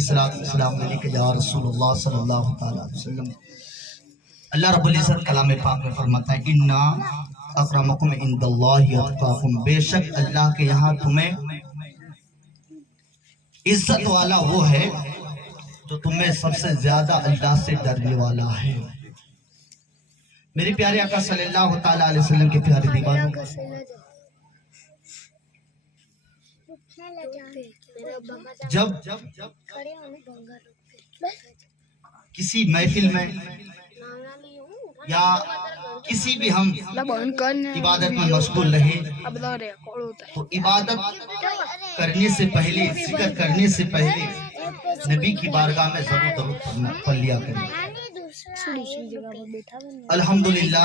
السلام علیکم یا رسول اللہ صلی اللہ تعالیٰ علیہ وسلم۔ اللہ رب العزت کلام پاک میں فرماتا ہے اِنَّا اکرمکم عند اللہ اتقاکم، بے شک اللہ کے یہاں تمہیں عزت والا وہ ہے جو تمہیں سب سے زیادہ اللہ سے ڈرنے والا ہے۔ میرے پیارے آقا صلی اللہ تعالیٰ علیہ وسلم کے پیارے دیوانوں، جب کسی محفل میں یا کسی بھی ہم عبادت میں مشغول رہے تو عبادت کرنے سے پہلے، ذکر کرنے سے پہلے نبی کی بارگاہ میں ضرور پڑھ لیا کریں۔ الحمدللہ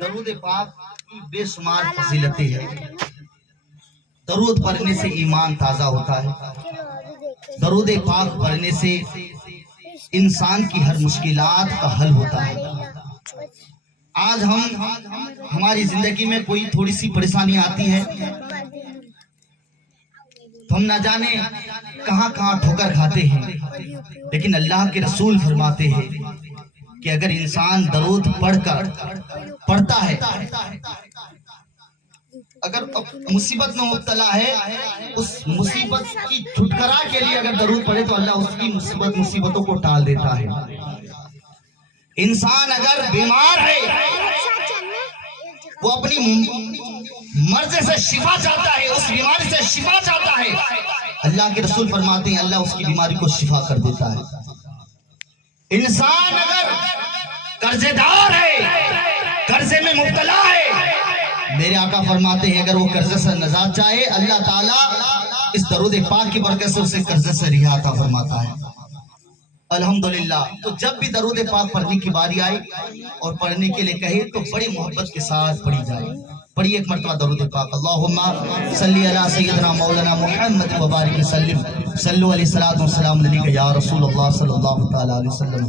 درود پاک کی بے شمار فضیلتیں ہیں۔ درود پڑھنے سے ایمان تازہ ہوتا ہے، درود پاک پڑھنے سے انسان کی ہر مشکلات کا حل ہوتا ہے۔ آج ہماری زندگی میں کوئی تھوڑی سی پریشانی آتی ہے تو ہم نہ جانے کہاں کہاں ٹھوکر کھاتے ہیں، لیکن اللہ کے رسول فرماتے ہیں کہ اگر انسان درود پڑھتا ہے، اگر مصیبت میں مبتلا ہے، اس مصیبت کی چھٹکارا کے لیے اگر درود پڑھے تو اللہ اس کی مصیبتوں کو ٹال دیتا ہے۔ انسان اگر بیمار ہے، وہ اپنی مرض سے شفا چاہتا ہے، اس بیماری سے شفا چاہتا ہے، اللہ کے رسول فرماتے ہیں اللہ اس کی بیماری کو شفا کر دیتا ہے۔ انسان اگر قرضے دار ہے، قرضے میں مبتلا ہے، میرے آقا فرماتے ہیں اگر وہ قرضے سے نجات چاہے، اللہ تعالیٰ اس درود پاک کی برکت سے اسے قرضے سے رہا عطا فرماتا ہے۔ الحمدللہ تو جب بھی درود پاک پڑھنے کی باری آئی اور پڑھنے کے لیے کہے تو بڑی محبت کے ساتھ پڑھی جائے۔ پڑھی ایک مرتبہ درود پاک، اللہم صلی علی سیدنا مولانا محمد وبارک وسلم، صلو علیہ الصلوۃ والسلام علیک یا رسول اللہ صلی اللہ تعالیٰ علیہ وسلم۔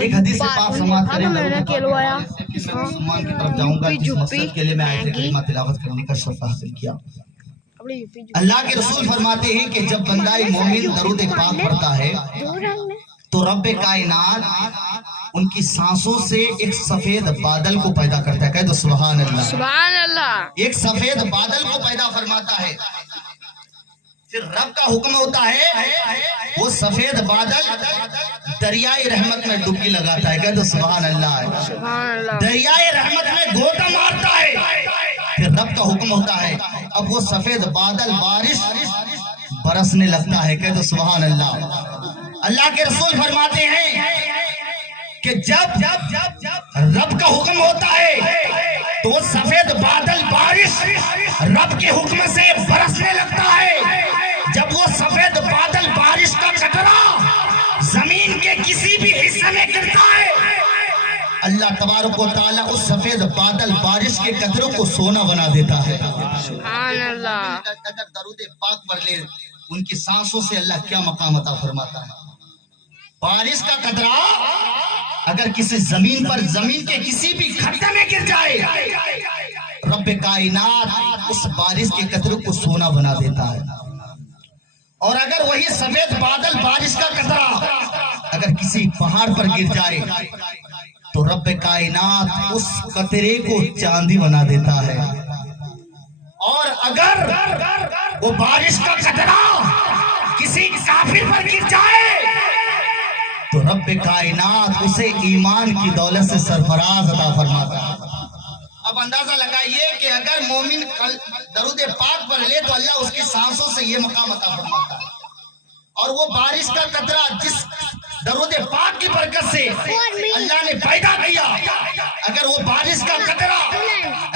ایک حدیث پاک سماعت کریں، میں مسلمان کی طرف جاؤں گا جس مقصد کے لیے میں آیت کریمہ تلاوت کرنے کا شرف حاصل کیا۔ اللہ کے رسول فرماتے ہیں کہ جب بندہ مومن درود پاک پڑھتا ہے تو رب کائنات ان کی سانسوں سے ایک سفید بادل کو پیدا کرتا ہے۔ کہہ دو سبحان اللہ، سبحان اللہ۔ ایک سفید بادل کو پیدا فرماتا ہے، پھر رب کا حکم ہوتا ہے وہ سفید بادل دریائے رحمت میں ڈبکی لگاتا ہے۔ کہہ دو سبحان اللہ۔ دریائے رحمت میں گھوٹا مارتا ہے، پھر رب کا حکم ہوتا ہے اب وہ سفید بادل بارش برسنے لگتا ہے۔ کہہ دو سبحان اللہ۔ اللہ کے رسول فرماتے ہیں کہ جب رب کا حکم ہوتا ہے تو وہ سفید بادل بارش رب کے حکم سے برسنے لگتا ہے۔ جب وہ سفید بادل بارش کا قطرہ زمین کے کسی بھی حصے میں گرتا ہے، اللہ تبارک و تعالیٰ اس سفید بادل بارش کے قطروں کو سونا بنا دیتا ہے۔ سبحان اللہ۔ اگر درود پاک پڑھ لے ان کی سانسوں سے اللہ کیا مقام عطا فرماتا ہے۔ بارش کا قطرہ اگر کسی زمین پر، زمین کے کسی بھی کھڈے میں گر جائے، رب کائنات اس بارش کے قطروں کو سونا بنا دیتا ہے۔ اور اگر وہی سفید بادل بارش کا قطرہ اگر کسی پہاڑ پر گر جائے تو رب کائنات اس قطرے کو چاندی بنا دیتا ہے۔ اور اگر وہ بارش کا قطرہ کسی کافر پر گر جائے تو رب کائنات اسے ایمان کی دولت سے سرفراز عطا فرماتا ہے۔ اب اندازہ لگائیے کہ اگر مومن درود پاک پڑھ لے تو اللہ اس کی سانسوں سے یہ مقام عطا فرماتا ہے، اور وہ بارش کا قطرہ جس درود پاک کی برکت سے اللہ نے پیدا کیا، اگر وہ بارش کا قطرہ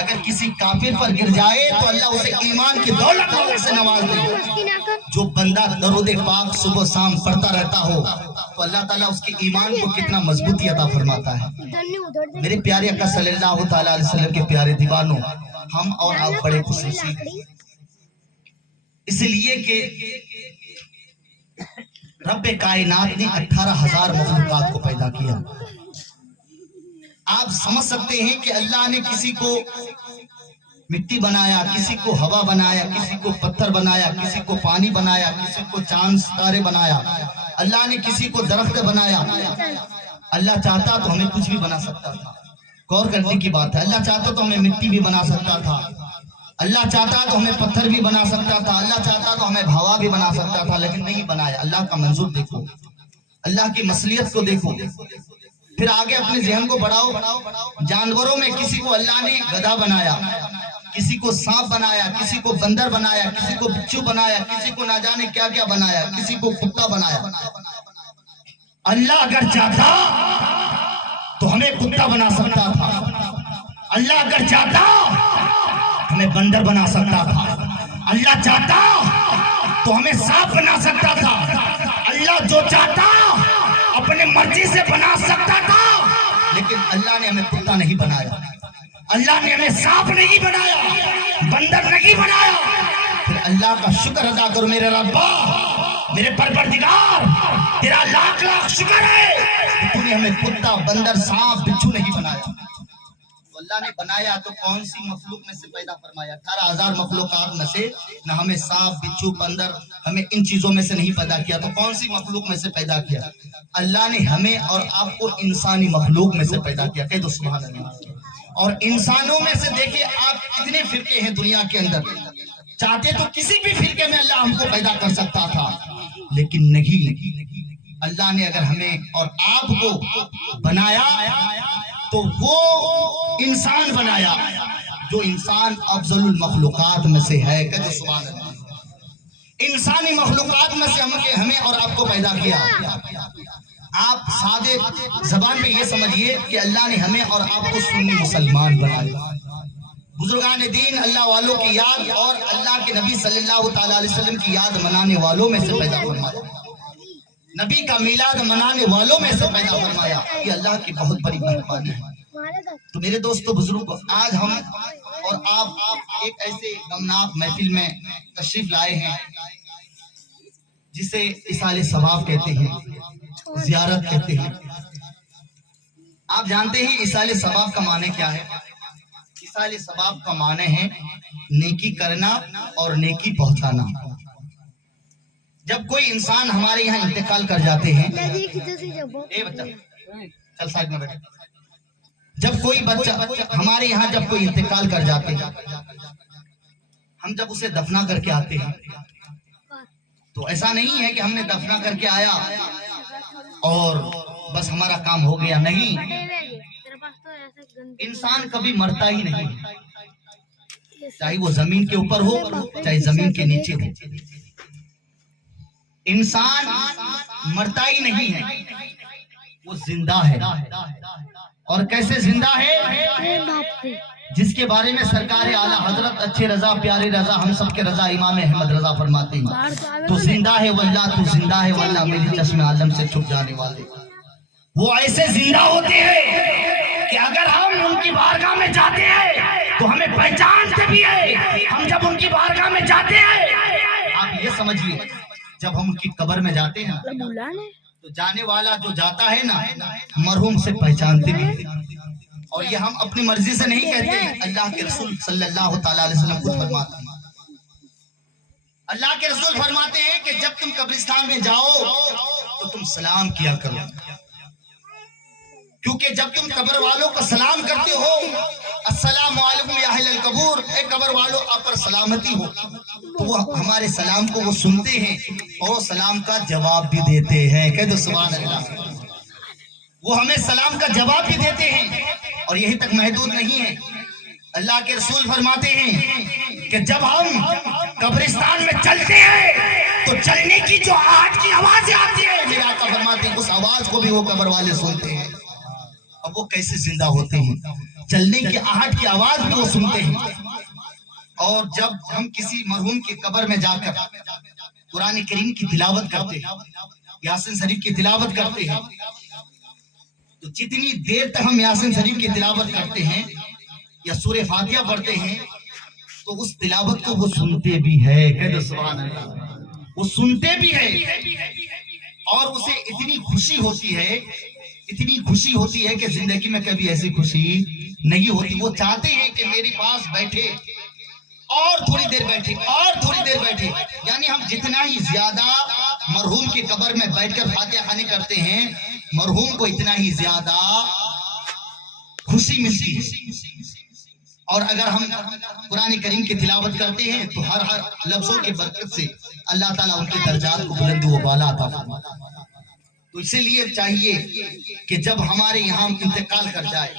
اگر کسی کافر پر گر جائے تو اللہ اسے ایمان کی دولت سے نواز دے۔ جو بندہ درود پاک صبح شام پڑھتا رہتا ہو تو اللہ تعالیٰ اس کے ایمان کو کتنا مضبوطی عطا فرماتا ہے۔ میرے پیارے آقا صلی اللہ تعالیٰ علیہ وسلم کے پیارے دیوانوں، ہم اور آپ بڑے خصوصی اس لیے کہ رب کائنات نے 18,000 مخلوقات کو پیدا کیا۔ آپ سمجھ سکتے ہیں کہ اللہ نے کسی کو مٹی بنایا، کسی کو ہوا بنایا، کسی کو پتھر بنایا، کسی کو پانی بنایا، کسی کو چاند ستارے بنایا، اللہ نے کسی کو درخت بنایا۔ اللہ چاہتا تو ہمیں کچھ بھی بنا سکتا تھا، غور کرنے کی بات ہے۔ اللہ چاہتا تو ہمیں مٹی بھی بنا سکتا تھا، اللہ چاہتا تو ہمیں پتھر بھی بنا سکتا تھا، اللہ چاہتا تو ہمیں ہوا بھی بنا سکتا تھا، لیکن نہیں بنایا۔ اللہ کا منظور دیکھو، اللہ کی مصلحت کو دیکھو۔ پھر آگے اپنے ذہن کو بڑھاؤ، جانوروں میں کسی کو اللہ نے گدھا بنایا، کسی کو سانپ بنایا، کسی کو بندر بنایا، کسی کو بچھو بنایا، کسی کو نہ جانے کیا کیا بنایا، کسی کو کتا بنایا۔ اللہ اگر چاہتا تو ہمیں کتا بنا سکتا تھا، اللہ اگر چاہتا ہمیں بندر بنا سکتا تھا، اللہ چاہتا تو ہمیں سانپ بنا سکتا تھا، اللہ جو چاہتا اپنے مرضی سے بنا سکتا تھا، لیکن اللہ نے ہمیں کتا نہیں بنایا، اللہ نے ہمیں سانپ نہیں بنایا، بندر نہیں بنایا۔ پھر اللہ کا شکر ادا کرو میرے ربا، میرے پروردگار، تیرا لاکھ لاکھ شکر ہے کہ تو نے ہمیں کتا، بندر، سانپ، بچھو نہیں بنایا۔ اللہ نے بنایا تو کون سی مخلوق میں سے پیدا فرمایا؟ 18,000 مخلوقات میں سے نہ ہمیں سانپ، بچھو، بندر، ہمیں ان چیزوں میں سے نہیں پیدا کیا، تو کون سی مخلوق میں سے پیدا کیا؟ اللہ نے ہمیں اور آپ کو انسانی مخلوق میں سے پیدا کیا۔ کہہ دو سبحان اللہ۔ اور انسانوں میں سے دیکھیں آپ کتنے فرقے ہیں دنیا کے اندر، چاہتے تو کسی بھی فرقے میں اللہ ہم کو پیدا کر سکتا تھا، لیکن نہیں، اللہ نے اگر ہمیں اور آپ کو بنایا تو وہ انسان بنایا جو انسان افضل المخلوقات میں سے ہے۔ کہتے سبحان اللہ۔ انسانی مخلوقات میں سے ہمیں اور آپ کو پیدا کیا۔ آپ سادے زبان میں یہ سمجھیے کہ اللہ نے ہمیں اور آپ کو سنی مسلمان بنایا۔ بزرگان دین اللہ والوں کی یاد اور اللہ کے نبی صلی اللہ تعالیٰ علیہ وسلم کی یاد منانے والوں میں سے پیدا فرمایا، نبی کا میلاد منانے والوں میں سے پیدا فرمایا۔ یہ اللہ کی بہت بڑی مہربانی ہے۔ تو میرے دوستو بزرگوں، آج ہم اور آپ ایک ایسے غمناک محفل میں تشریف لائے ہیں جسے ایصال ثواب کہتے ہیں، زیارت کہتے ہیں۔ آپ جانتے ہیں ایصال ثواب کا معنی کیا ہے؟ ایصال ثواب کا معنی ہے نیکی کرنا اور نیکی پہنچانا۔ جب کوئی انسان ہمارے یہاں انتقال کر جاتے ہیں، چل سائڈ میں بیٹھ، جب کوئی بچہ ہمارے یہاں جب کوئی انتقال کر جاتے ہیں، ہم جب اسے دفنا کر کے آتے ہیں تو ایسا نہیں ہے کہ ہم نے دفنا کر کے آیا اور بس ہمارا کام ہو گیا، نہیں، انسان کبھی مرتا ہی نہیں، چاہے وہ زمین کے اوپر ہو چاہے زمین کے نیچے ہو، انسان مرتا ہی نہیں ہے، وہ زندہ ہے۔ اور کیسے زندہ ہے؟ جس کے بارے میں سرکار اعلیٰ حضرت اچھے رضا پیارے رضا ہم سب کے رضا امام احمد رضا فرماتے ہیں، تو زندہ ہے واللہ، تو زندہ ہے واللہ میری چشم عالم سے چھپ جانے والے۔ وہ ایسے زندہ ہوتے ہیں کہ اگر ہم ان کی بارگاہ میں جاتے ہیں تو ہمیں پہچانتے بھی ہیں۔ ہم جب ان کی بارگاہ میں جاتے ہیں، آپ یہ سمجھیے جب ہم ان کی قبر میں جاتے ہیں تو جانے والا جو جاتا ہے نا مرحوم سے پہچانتے بھی ہیں۔ اور یہ ہم اپنی مرضی سے نہیں کہتے ہیں، اللہ کے رسول صلی اللہ تعالیٰ علیہ وسلم خود فرماتے ہیں۔ اللہ کے رسول فرماتے ہیں کہ جب تم قبرستان میں جاؤ تو تم سلام کیا کرو، کیونکہ جب تم قبر والوں کو سلام کرتے ہو، السلام علیکم یا اہل القبور، اے قبر والوں آپ پر سلامتی ہو، تو وہ ہمارے سلام کو وہ سنتے ہیں اور سلام کا جواب بھی دیتے ہیں۔ کہہ دو سبحان اللہ۔ وہ ہمیں سلام کا جواب بھی دیتے ہیں، اور یہی تک محدود نہیں ہے، اللہ کے رسول فرماتے ہیں کہ جب ہم قبرستان میں چلتے ہیں تو چلنے کی جو آہٹ کی آوازیں آتی ہے، میرے آقا فرماتے ہیں اس آواز کو بھی وہ قبر والے سنتے ہیں۔ اب وہ کیسے زندہ ہوتے ہیں؟ چلنے کی آہٹ کی آواز بھی وہ سنتے ہیں۔ اور جب ہم کسی مرحوم کی قبر میں جا کر قرآن کریم کی تلاوت کرتے ہیں، یاسین شریف کی تلاوت کرتے ہیں، تو جتنی دیر تک ہم یاسین شریف کی تلاوت کرتے ہیں یا سورہ فاتحہ پڑھتے ہیں تو اس تلاوت کو وہ سنتے بھی ہے۔ کہہ دو سبحان اللہ۔ وہ سنتے بھی ہے اور اسے اتنی خوشی ہوتی ہے، اتنی خوشی ہوتی ہے کہ زندگی میں کبھی ایسی خوشی نہیں ہوتی۔ وہ چاہتے ہیں کہ میرے پاس بیٹھے اور تھوڑی دیر بیٹھے اور تھوڑی دیر بیٹھے. یعنی ہم جتنا ہی زیادہ مرحوم کی قبر میں بیٹھ کر فاتحہ خوانی کرتے ہیں مرحوم کو اتنا ہی زیادہ خوشی ملتی ہے. اور اگر ہم قرآن کریم کی تلاوت کرتے ہیں تو ہر لفظوں کے برکت سے اللہ تعالیٰ ان کے درجات کو بلند و بالا عطا فرماتا ہے. تو اسی لیے چاہیے کہ جب ہمارے یہاں انتقال کر جائے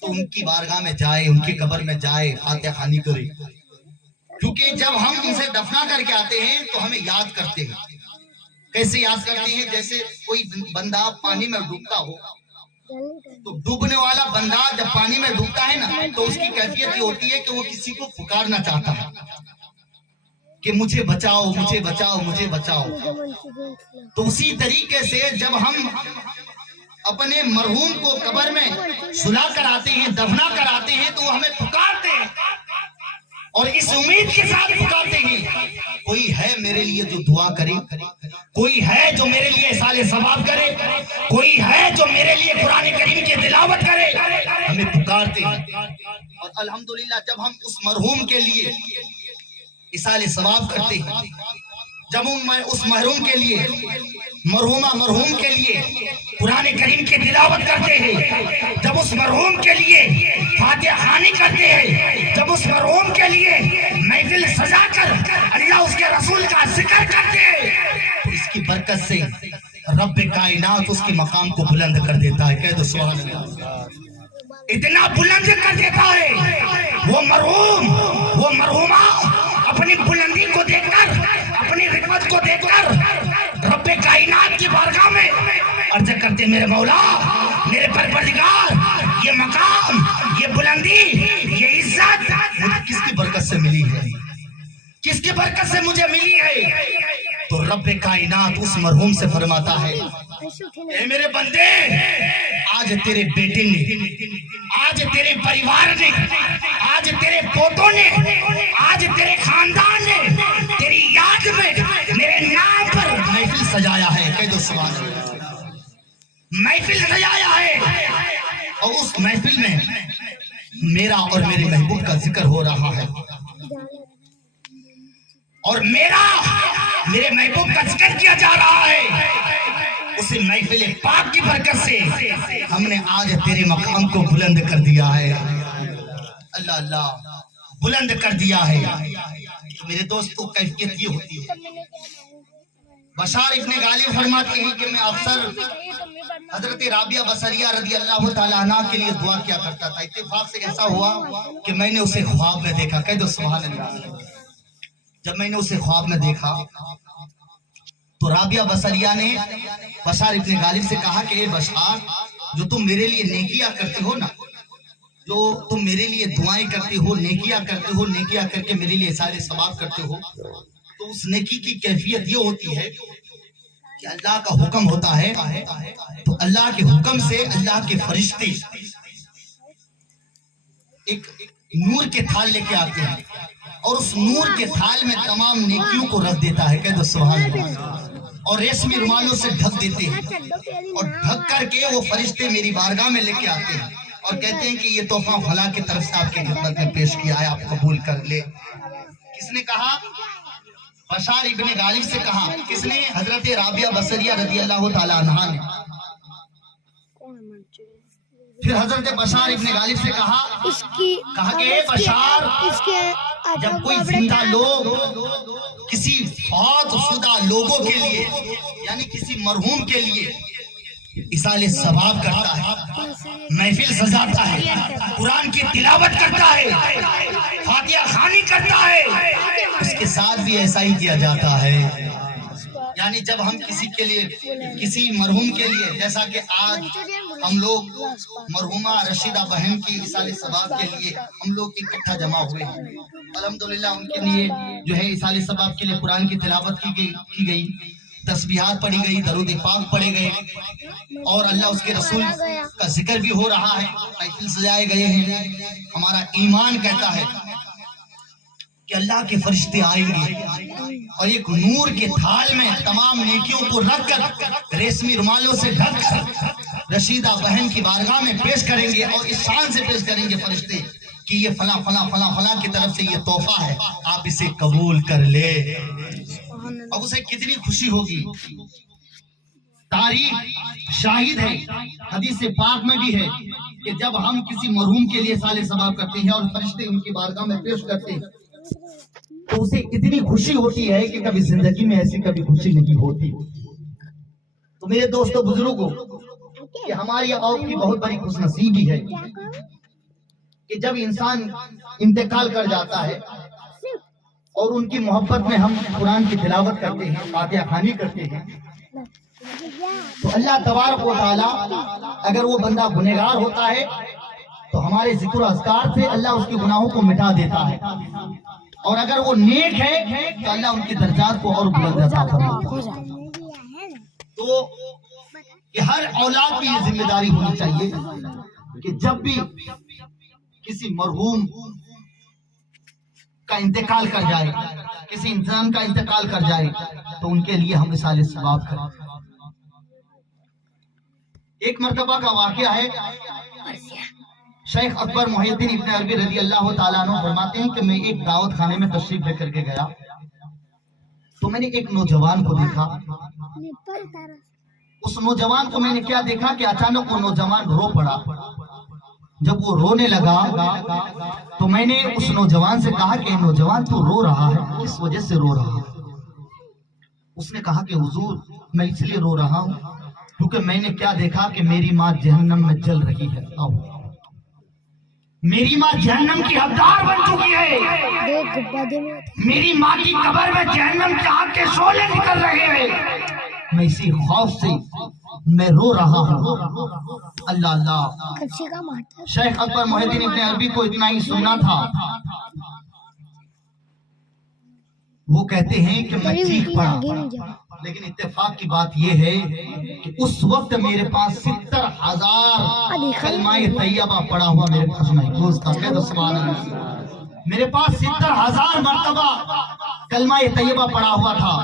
تو ان کی بارگاہ میں جائے, ان کی قبر میں جائے, فاتحہ خوانی کرے. کیونکہ جب ہم ان سے دفنا کر کے آتے ہیں تو ہمیں یاد کرتے ہیں. کیسے یاد کرتے ہیں؟ جیسے کوئی بندہ پانی میں ڈوبتا ہو تو ڈوبنے والا بندہ جب پانی میں ڈوبتا ہے نا تو اس کی کیفیت یہ ہوتی ہے کہ وہ کسی کو پکارنا چاہتا ہے کہ مجھے بچاؤ مجھے بچاؤ مجھے بچاؤ. تو اسی طریقے سے جب ہم اپنے مرحوم کو قبر میں سلا کر آتے ہیں, دفنا کر آتے ہیں تو وہ ہمیں پکارتے ہیں اور اس امید کے ساتھ پکارتے ہیں کوئی ہے میرے لیے جو دعا کرے, کوئی ہے جو میرے لیے اصال ثواب کرے, کوئی ہے جو میرے لیے قرآن کریم کی تلاوت کرے. ہمیں پکارتے ہیں اور الحمدللہ جب ہم اس مرحوم کے لیے اصال ثواب کرتے ہیں, جب اس محروم کے لیے مرحوم کے لیے قرآن کریم کی تلاوت کرتے ہیں, جب اس مرحوم کے لیے فاتحہ خوانی کرتے ہیں, جب اس مرحوم کے لیے محفل سجا کر اللہ اس کے رسول کا ذکر کرتے ہیں تو اس کی برکت سے رب کائنات اس کے مقام کو بلند کر دیتا ہے. کہہ دو سبحان اللہ. اتنا بلند کر دیتا ہے وہ مرحوم, وہ مرحومہ اپنی بلندی کو دیکھ کر, اپنی رتبت کو دیکھ کر رب کائنات کی بارگاہ میں عرض کرتے میرے مولا میرے پروردگار یہ مقام, یہ بلندی, یہ عزت مجھے کس کی برکت سے ملی ہے, کس کی برکت سے مجھے ملی ہے. تو رب کائنات اس مرحوم سے فرماتا ہے اے میرے بندے آج تیرے بیٹے نے, آج تیرے پریوار نے, آج تیرے پوتوں نے, آج تیرے خاندان نے تیری یاد میں میرے نام پر محفل سجایا ہے. کہہ دو سبحان اللہ. محفل سجایا ہے اور اس محفل میں میرا اور میرے محبوب کا ذکر ہو رہا ہے اور میرے محبوب کا ذکر کیا جا رہا ہے. اسی محفل پاک کی برکت سے ہم نے آج تیرے مقام کو بلند کر دیا ہے. اللہ اللہ بلند کر دیا ہے. میرے دوستوں کیفیت یہ ہوتی ہے. بشار ابن غالب فرماتے ہیں کہ میں اکثر حضرت رابعہ بصریہ رضی اللہ تعالیٰ عنہ کے لیے دعا کیا کرتا تھا. اتفاق سے ایسا ہوا کہ میں نے اسے خواب میں دیکھا. کہہ دو سبحان اللہ. جب میں نے اسے خواب میں دیکھا تو رابعہ بصریہ نے بشار ابن غالب سے کہا کہ اے بشار جو تم میرے لیے نیکیاں کرتے ہو نا, جو تم میرے لیے دعائیں کرتے ہو, نیکیاں کرتے ہو, نیکیاں کر کے میرے لیے سارے ثواب کرتے ہو, تو اس نیکی کی کیفیت یہ ہوتی ہے کہ اللہ کا حکم ہوتا ہے تو اللہ کے حکم سے اللہ کے فرشتے ایک نور کے تھال لے کے آتے ہیں اور اس نور کے تھال میں تمام نیکیوں کو رکھ دیتا ہے. کہہ دو سبحان اللہ. اور ریشمی رومالوں سے ڈھک دیتے ہیں اور ڈھک کر کے وہ فرشتے میری بارگاہ میں لے کے آتے ہیں اور کہتے ہیں کہ یہ تحفہ فلاں کی طرف سے آپ کی خدمت میں پیش کیا ہے, آپ قبول کر لے. کس نے کہا؟ بشار ابن غالب سے کہا. کس نے؟ حضرت رابعہ بصریہ رضی اللہ تعالیٰ عنہ نے. پھر حضرت بشار ابن غالب سے کہا کہ اے بشار جب کوئی زندہ لوگ کسی فوت شدہ لوگوں کے لیے یعنی کسی مرحوم کے لیے اصال ثواب کرتا ہے, محفل سجاتا ہے, قرآن کی تلاوت کرتا ہے, فاتحہ خوانی کرتا ہے, اس کے ساتھ بھی ایسا ہی کیا جاتا ہے. یعنی جب ہم کسی کے لیے, کسی مرحوم کے لیے, جیسا کہ آج ہم لوگ مرحومہ رشیدہ بہن کی اصال ثواب کے لیے ہم لوگ اکٹھا جمع ہوئے ہیں, الحمدللہ ان کے لیے جو ہے اصال ثواب کے لیے قرآن کی تلاوت کی گئی, تسبیحات پڑھی گئی, درود پاک پڑھے گئے اور اللہ اس کے رسول کا ذکر بھی ہو رہا ہے, محفل سجائے گئے ہیں. ہمارا ایمان کہتا ہے کہ اللہ کے فرشتے آئیں گے اور ایک نور کے تھال میں تمام نیکیوں کو رکھ کر ریشمی رومالوں سے ڈھک کر رشیدہ بہن کی بارگاہ میں پیش کریں گے اور اس شان سے پیش کریں گے فرشتے کہ یہ فلاں فلاں فلاں فلاں کی طرف سے یہ تحفہ ہے، آپ اسے قبول کر لے، اب اسے کتنی خوشی ہوگی۔ تاریخ شاہد ہے، حدیث پاک میں بھی ہے کہ جب ہم کسی مرحوم کے لیے سال ثواب کرتے ہیں اور فرشتے ان کی بارگاہ میں پیش کرتے ہیں تو اسے اتنی خوشی ہوتی ہے کہ کبھی زندگی میں ایسی کبھی خوشی نہیں ہوتی۔ تو میرے دوستو بزرگوں، کہ ہماری آپ کی بہت بڑی خوش نصیبی ہے کہ جب انسان انتقال کر جاتا ہے اور ان کی محبت میں ہم قرآن کی تلاوت کرتے ہیں، فاتحہ خوانی کرتے ہیں، تو اللہ تبارک و تعالی اگر وہ بندہ گنہگار ہوتا ہے تو ہمارے ذکر و اذکار سے اللہ اس کے گناہوں کو مٹا دیتا ہے، اور اگر وہ نیک ہے تو اللہ ان کے درجات کو اور بلند عطا فرماتا ہے۔ تو کہ ہر اولاد کی یہ ذمہ داری ہونی چاہیے کہ جب بھی کسی مرحوم کا انتقال کر جائے، کسی انسان کا انتقال کر جائے تو ان کے لیے ہم اصالہ ثواب کریں۔ ایک مرتبہ کا واقعہ ہے، شیخ اکبر محی الدین ابن عربی رضی اللہ تعالیٰ عنہ فرماتے ہیں کہ میں ایک دعوت خانے میں تشریف لے کر کے گیا تو میں نے ایک نوجوان کو دیکھا۔ اس نوجوان کو میں نے کیا دیکھا کہ اچانک وہ نوجوان رو پڑا۔ جب وہ رونے لگا تو میں نے اس نوجوان سے کہا کہ نوجوان تو رو رہا ہے، کس وجہ سے رو رہا ہے؟ اس نے کہا کہ حضور میں اس لیے رو رہا ہوں کیونکہ میں نے کیا دیکھا کہ میری ماں جہنم میں جل رہی ہے، میری ماں جہنم کی حقدار بن چکی ہے، میری ماں کی قبر میں جہنم کے آگ کے شعلے نکل رہے ہیں، میں اسی خوف سے میں رو رہا ہوں۔ اللہ اللہ، شیخ اکبر محی الدین ابن عربی کو اتنا ہی سننا تھا، وہ کہتے ہیں کہ میں چیخ پڑا، لیکن اتفاق کی بات یہ ہے کہ اس وقت میرے پاس 70,000 کلمہ طیبہ پڑا ہوا میرے پاس محفوظ تھا۔ کہ سبحان اللہ، میرے پاس 70,000 مرتبہ کلمہ طیبہ پڑا ہوا تھا،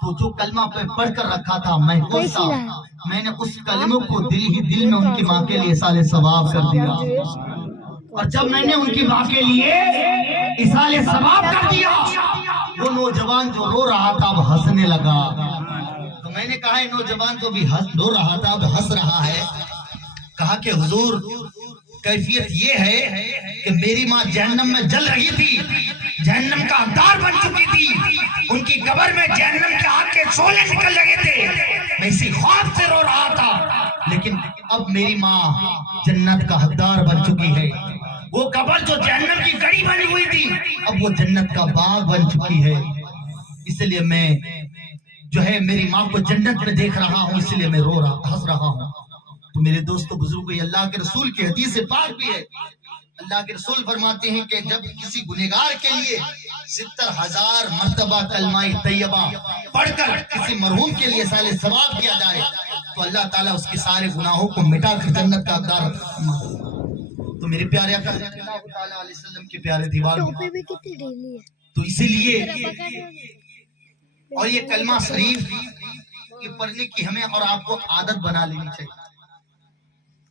تو جو کلمہ پہ پڑھ کر رکھا تھا محفوظ تھا، میں نے اس کلموں کو دل ہی دل میں ان کی ماں کے لیے اصالہ ثواب کر دیا، اور جب میں نے ان کی ماں کے لیے اصالہ ثواب کر دیا، وہ نوجوان جو رو رہا تھا اب ہنسنے لگا۔ تو میں نے کہا نوجوان تو بھی رو رہا تھا اب ہنس رہا ہے۔ کہا کہ حضور کیفیت یہ ہے کہ میری ماں جہنم میں جل رہی تھی، جہنم کا حقدار بن چکی تھی، ان کی قبر میں جہنم کے آگ کے شعلے نکل رہے تھے، میں اسی خوف سے رو رہا تھا، لیکن اب میری ماں جنت کا حقدار بن چکی ہے، وہ قبر جو جہنم کی گڑی بنی ہوئی تھی اب وہ جنت کا باغ بن چکی ہے، اس لیے میں جو ہے میری ماں کو جنت میں دیکھ رہا ہوں، اس لیے میں رو رہا ہنس رہا ہوں۔ تو میرے دوستو بزرگوں، یہ اللہ کے رسول کی حدیث پاک بھی ہے، اللہ کے رسول فرماتے ہیں کہ جب کسی گنہگار کے لیے 70,000 مرتبہ کلمہ طیبہ پڑھ کر کسی مرحوم کے لیے اصالہ ثواب کیا جائے تو اللہ تعالیٰ اس کے سارے گناہوں کو مٹا کر جنت کا حقدار فرماتا ہے۔ تو میرے پیارے آقا صلی اللہ تعالیٰ علیہ وسلم کے پیارے دیوار تو اسی لیے اور یہ کلمہ شریف یہ پڑھنے کی ہمیں اور آپ کو عادت بنا لینی چاہیے۔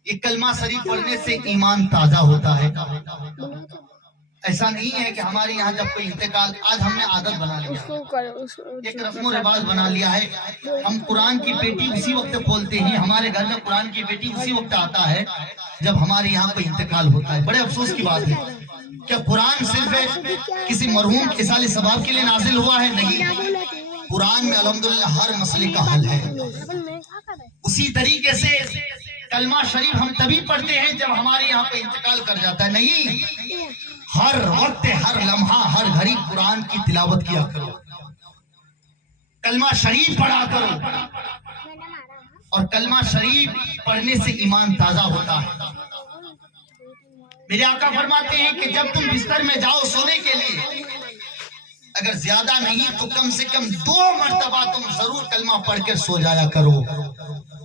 یہ کلمہ شریف پڑھنے سے ایمان تازہ ہوتا ہے۔ ایسا نہیں ہے کہ ہمارے یہاں جب کوئی انتقال، آج ہم نے عادت بنا لیا، ایک رسم و رواج بنا لیا ہے، ہم قرآن کی پیٹی اسی وقت کھولتے ہیں، ہمارے گھر میں قرآن کی پیٹی اسی وقت آتا ہے جب ہمارے یہاں کوئی انتقال ہوتا ہے۔ بڑے افسوس کی بات ہے، کیا قرآن صرف کسی مرحوم کے اصالہ ثواب کے لیے نازل ہوا ہے؟ نہیں، قرآن میں الحمدللہ ہر مسئلے کا حل ہے۔ اسی طریقے سے کلمہ شریف ہم تبھی پڑھتے ہیں جب ہمارے یہاں پہ انتقال کر جاتا ہے، نہیں، ہر وقت ہر لمحہ ہر گھڑی قرآن کی تلاوت کیا کرو، کلمہ شریف پڑھا کرو، اور کلمہ شریف پڑھنے سے ایمان تازہ ہوتا ہے۔ میرے آقا فرماتے ہیں کہ جب تم بستر میں جاؤ سونے کے لیے، اگر زیادہ نہیں تو کم سے کم 2 مرتبہ تم ضرور کلمہ پڑھ کے سو جایا کرو۔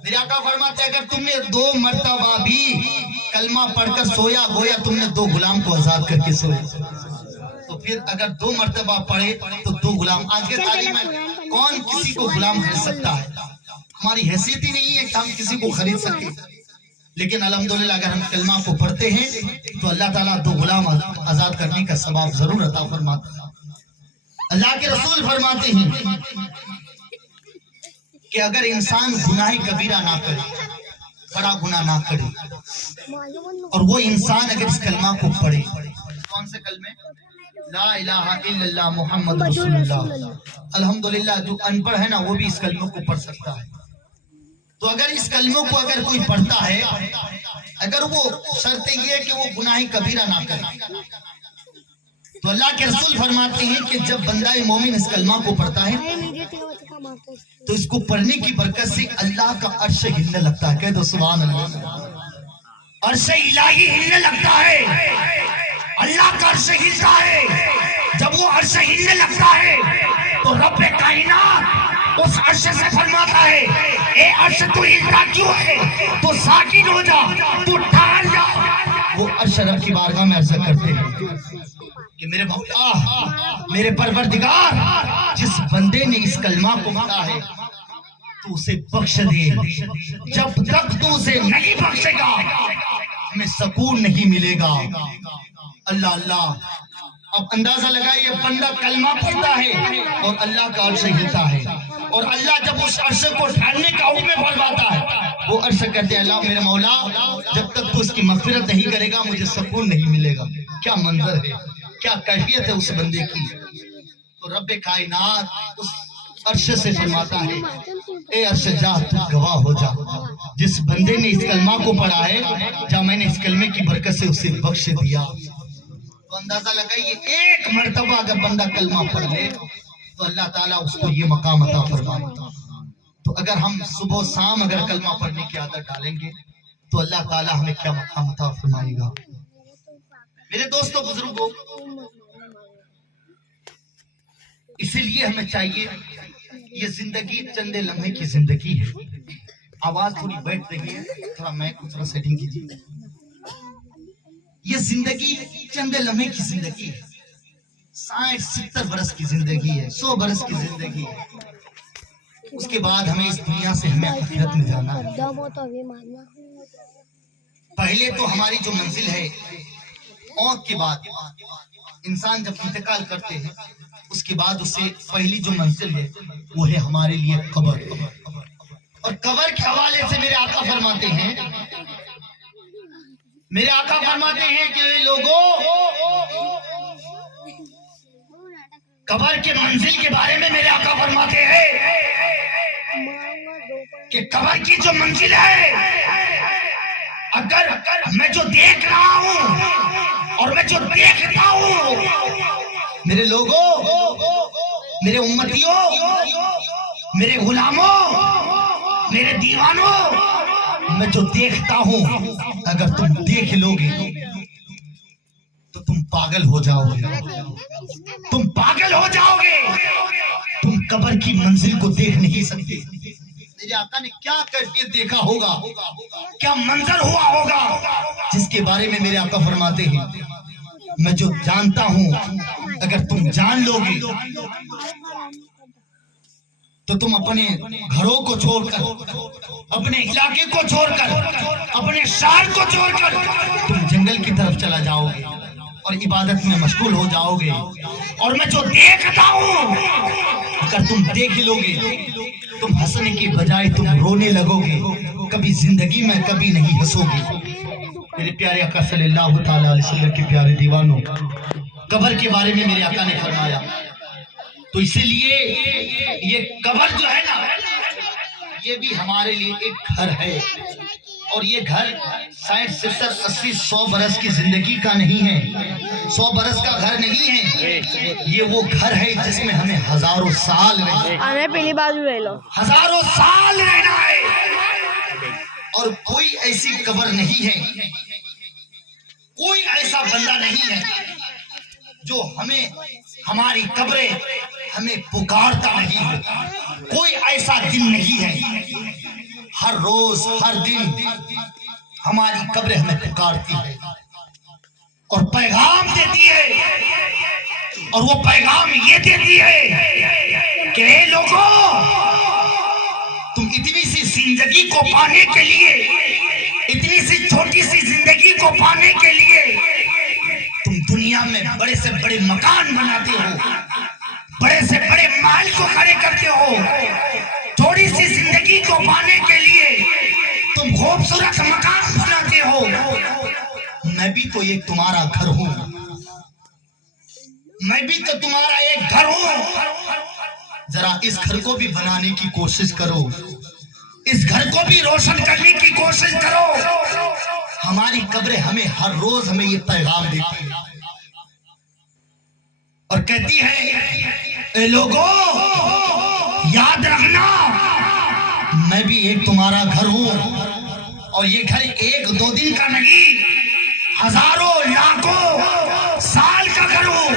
میرے آقا فرماتے ہیں اگر تم نے 2 مرتبہ بھی کلمہ پڑھ کر سویا گویا تم نے 2 غلام کو آزاد کر کے سویا، تو پھر اگر 2 مرتبہ پڑھے تو 2 غلام۔ آج کے تعلیم میں کون کسی کو غلام خرید سکتا ہے؟ ہماری حیثیت ہی نہیں ہے کہ ہم کسی کو خرید سکیں۔ لیکن الحمدللہ اگر ہم کلمہ کو پڑھتے ہیں تو اللہ تعالیٰ 2 غلام آزاد کرنے کا ثواب ضرور عطا فرماتا ہے۔ اللہ کے رسول فرماتے ہیں کہ اگر انسان گناہ کبیرہ نہ کرے، بڑا گناہ نہ کرے، اور وہ انسان اگر اس کلمہ کو پڑھے، کون سے کلمے؟ لا الہ الا اللہ محمد رسول اللہ۔ الحمدللہ جو ان پڑھ ہے نا وہ بھی اس کلموں کو پڑھ سکتا ہے۔ تو اگر اس کلموں کو اگر کوئی پڑھتا ہے، اگر وہ شرط یہ ہے کہ وہ گناہ کبیرہ نہ کرے، تو اللہ کے رسول فرماتے ہیں کہ جب بندہ مومن اس کلمہ کو پڑھتا ہے تو اس کو پڑھنے کی برکت سے اللہ کا عرش ہلنے لگتا ہے۔ کہہ دو سبحان اللہ۔ عرش الہی ہلنے لگتا ہے، اللہ کا عرش ہلتا ہے۔ جب وہ عرش ہلنے لگتا ہے تو رب کائنات اس عرش سے فرماتا ہے، اے عرش تو ہلتا کیوں ہے؟ تو ساکن ہو جا، تو ٹھہر جا۔ وہ عرش رب کی بارگاہ میں عرض کرتے ہیں کہ میرے مولا، میرے پروردگار، جس بندے نے اس کلمہ کو پڑھا ہے تو اسے بخش دے، جب تک تو اسے نہیں بخشے گا ہمیں سکون نہیں ملے گا۔ اللہ اللہ، اب اندازہ لگائیے، بندہ کلمہ پڑھتا ہے اور اللہ کا عرش ہلتا ہے، اور اللہ جب اس عرش کو ٹھہرنے کا حکم فرماتا ہے وہ عرش کہتے ہیں اللہ میرے مولا جب تک تو اس کی مغفرت نہیں کرے گا مجھے سکون نہیں ملے گا۔ کیا منظر ہے، کیا کیفیت ہے اس بندے کی۔ تو رب کائنات اس عرش سے فرماتا ہے، اے عرش جا تو گواہ ہو جا، جس بندے نے اس کلمہ کو پڑھا ہے جا میں نے اس کلمے کی برکت سے اسے بخش دیا۔ تو اندازہ لگائیے ایک مرتبہ اگر بندہ کلمہ پڑھ لے تو اللہ تعالیٰ اس کو یہ مقام عطا فرمائے۔ تو اگر ہم صبح و شام اگر کلمہ پڑھنے کی عادت ڈالیں گے تو اللہ تعالیٰ ہمیں کیا مقام عطا فرمائے گا۔ میرے دوستوں بزرگوں، اسی لیے ہمیں چاہیے، یہ زندگی چند لمحے کی زندگی ہے۔ آواز تھوڑی بیٹھ رہی ہے، تھوڑا میں کچھ سیٹنگ کیجیے۔ یہ زندگی چند لمحے کی زندگی ہے، 60-70 برس کی زندگی ہے، 100 برس کی زندگی ہے۔ اس کے بعد ہمیں اس دنیا سے ہمیں آخرت میں جانا ہے۔ پہلے تو ہماری جو منزل ہے، موت کے بعد انسان جب انتقال کرتے ہیں اس کے بعد اس سے پہلی جو منزل ہے وہ ہے ہمارے لیے قبر۔ اور قبر کے حوالے سے میرے آقا فرماتے ہیں، میرے آقا فرماتے ہیں کہ لوگوں، قبر کے منزل کے بارے میں میرے آقا فرماتے ہیں کہ قبر کی جو منزل ہے، اگر میں جو دیکھ رہا ہوں اور میں جو دیکھتا ہوں، میرے لوگوں، میرے امتیوں، میرے غلاموں، میرے دیوانوں، میں جو دیکھتا ہوں اگر تم دیکھ لو گے تو تم پاگل ہو جاؤ گے، تم پاگل ہو جاؤ گے، تم قبر کی منزل کو دیکھ نہیں سکتے۔ میرے آقا نے کیا کیفیت دیکھا ہوگا، کیا منظر ہوا ہوگا، جس کے بارے میں میرے آقا فرماتے ہیں میں جو جانتا ہوں اگر تم جان لو گے تو تم اپنے گھروں کو چھوڑ کر، اپنے علاقے کو چھوڑ کر، اپنے شہر کو چھوڑ کر تم جنگل کی طرف چلا جاؤ گے اور عبادت میں مشغول ہو جاؤ گے۔ اور میں جو دیکھتا ہوں اگر تم دیکھ لو گے تم ہنسنے کی بجائے تم رونے لگو گے، کبھی زندگی میں کبھی نہیں ہنسو گے۔ میرے پیارے آقا صلی اللہ تعالیٰ علیہ وسلم کے پیارے دیوانوں، قبر کے بارے میں میرے آقا نے فرمایا، تو اسی لیے یہ قبر جو ہے نا یہ بھی ہمارے لیے ایک گھر ہے، اور یہ گھر 60 70 80 100 برس کی زندگی کا نہیں ہے، 100 برس کا گھر نہیں ہے، یہ وہ گھر ہے جس میں ہمیں ہزاروں سال ہزاروں سال رہنا ہے۔ اور کوئی ایسی قبر نہیں ہے، کوئی ایسا بندہ نہیں ہے جو ہمیں ہماری قبریں ہمیں پکارتا نہیں ہے، کوئی ایسا دن نہیں ہے، ہر روز ہر دن ہماری قبریں ہمیں پکارتی ہے اور پیغام دیتی ہے، اور وہ پیغام یہ دیتی ہے کہ اے لوگوں، تم اتنی سی زندگی کو پانے کے لیے اتنی سی چھوٹی سی زندگی کو پانے کے لیے تم دنیا میں بڑے سے بڑے مکان بناتے ہو، بڑے سے بڑے محل کو کھڑے کرتے ہو. تھوڑی سی زندگی کو پانے کے لیے تم خوبصورت مکان بناتے ہو. میں بھی تو ایک تمہارا گھر ہوں، میں بھی تو تمہارا ایک گھر ہوں. ذرا اس گھر کو بھی بنانے کی کوشش کرو، اس گھر کو بھی روشن کرنے کی کوشش کرو. ہماری قبریں ہمیں ہر روز ہمیں یہ پیغام دیتی ہے اور کہتی ہے اے لوگو یاد رکھنا میں بھی ایک تمہارا گھر ہوں، اور یہ گھر ایک دو دن کا نہیں، ہزاروں لاکھوں سال کا گھر ہوں.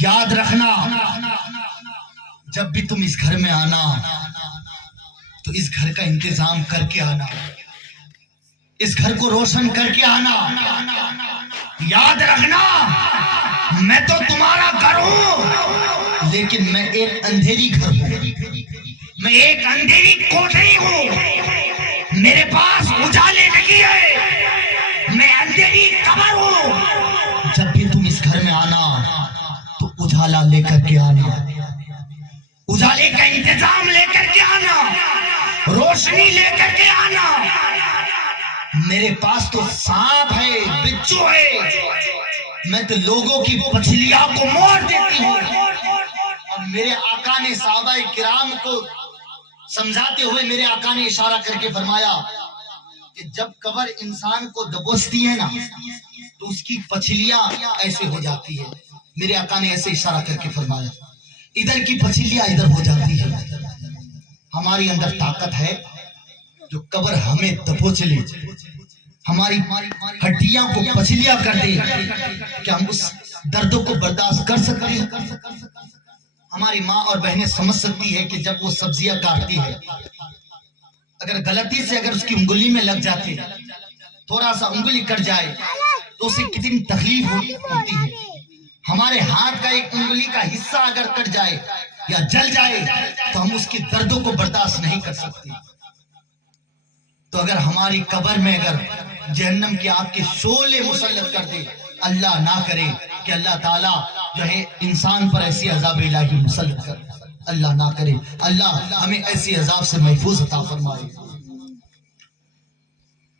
یاد رکھنا جب بھی تم اس گھر میں آنا تو اس گھر کا انتظام کر کے آنا، اس گھر کو روشن کر کے آنا. یاد رکھنا میں تو تمہارا گھر ہوں لیکن میں ایک اندھیری گھر ہوں، میں ایک اندھیری کوٹھری ہوں. میرے پاس اجالے نہیں ہے، میں اندھیری قبر ہوں. جب بھی تم اس گھر میں آنا تو اجالا لے کر کے آنا، اجالے کا انتظام لے کر کے آنا، روشنی لے کر کے آنا. میرے پاس تو سانپ ہے، بچھو ہے، میں تو لوگوں کی پچھلیاں کو موڑ دیتی ہوں. اور میرے آقا نے صحابہ کرام کو سمجھاتے ہوئے میرے آقا نے اشارہ کر کے فرمایا کہ جب قبر انسان کو دبوچتی ہے نا تو اس کی پچھلیاں ایسے ہو جاتی ہے. میرے آقا نے ایسے اشارہ کر کے فرمایا ادھر کی پچھلیاں ادھر ہو جاتی ہے. ہماری اندر طاقت ہے جو قبر ہمیں دبوچ لے، ہماری ہڈیاں کو پچھلیاں کر دے. کیا ہم اس دردوں کو برداشت کر سکتے ہیں؟ ہماری ماں اور بہنیں سمجھ سکتی ہے کہ جب وہ سبزیاں کاٹتی ہے اگر غلطی سے اگر اس کی انگلی میں لگ جاتی ہے، تھوڑا سا انگلی کٹ جائے تو اسے کتنی تکلیف ہوتی ہے. ہمارے ہاتھ کا ایک انگلی کا حصہ اگر کٹ جائے یا جل جائے تو ہم اس کی دردوں کو برداشت نہیں کر سکتے. تو اگر ہماری قبر میں اگر جہنم کی آگ کے شعلے مسلط کر دے، اللہ نہ کرے کہ اللہ تعالیٰ جو ہے انسان پر ایسی عذاب الہی مسلط کر، اللہ نہ کرے، اللہ ہمیں ایسی عذاب سے محفوظ عطا فرمائے.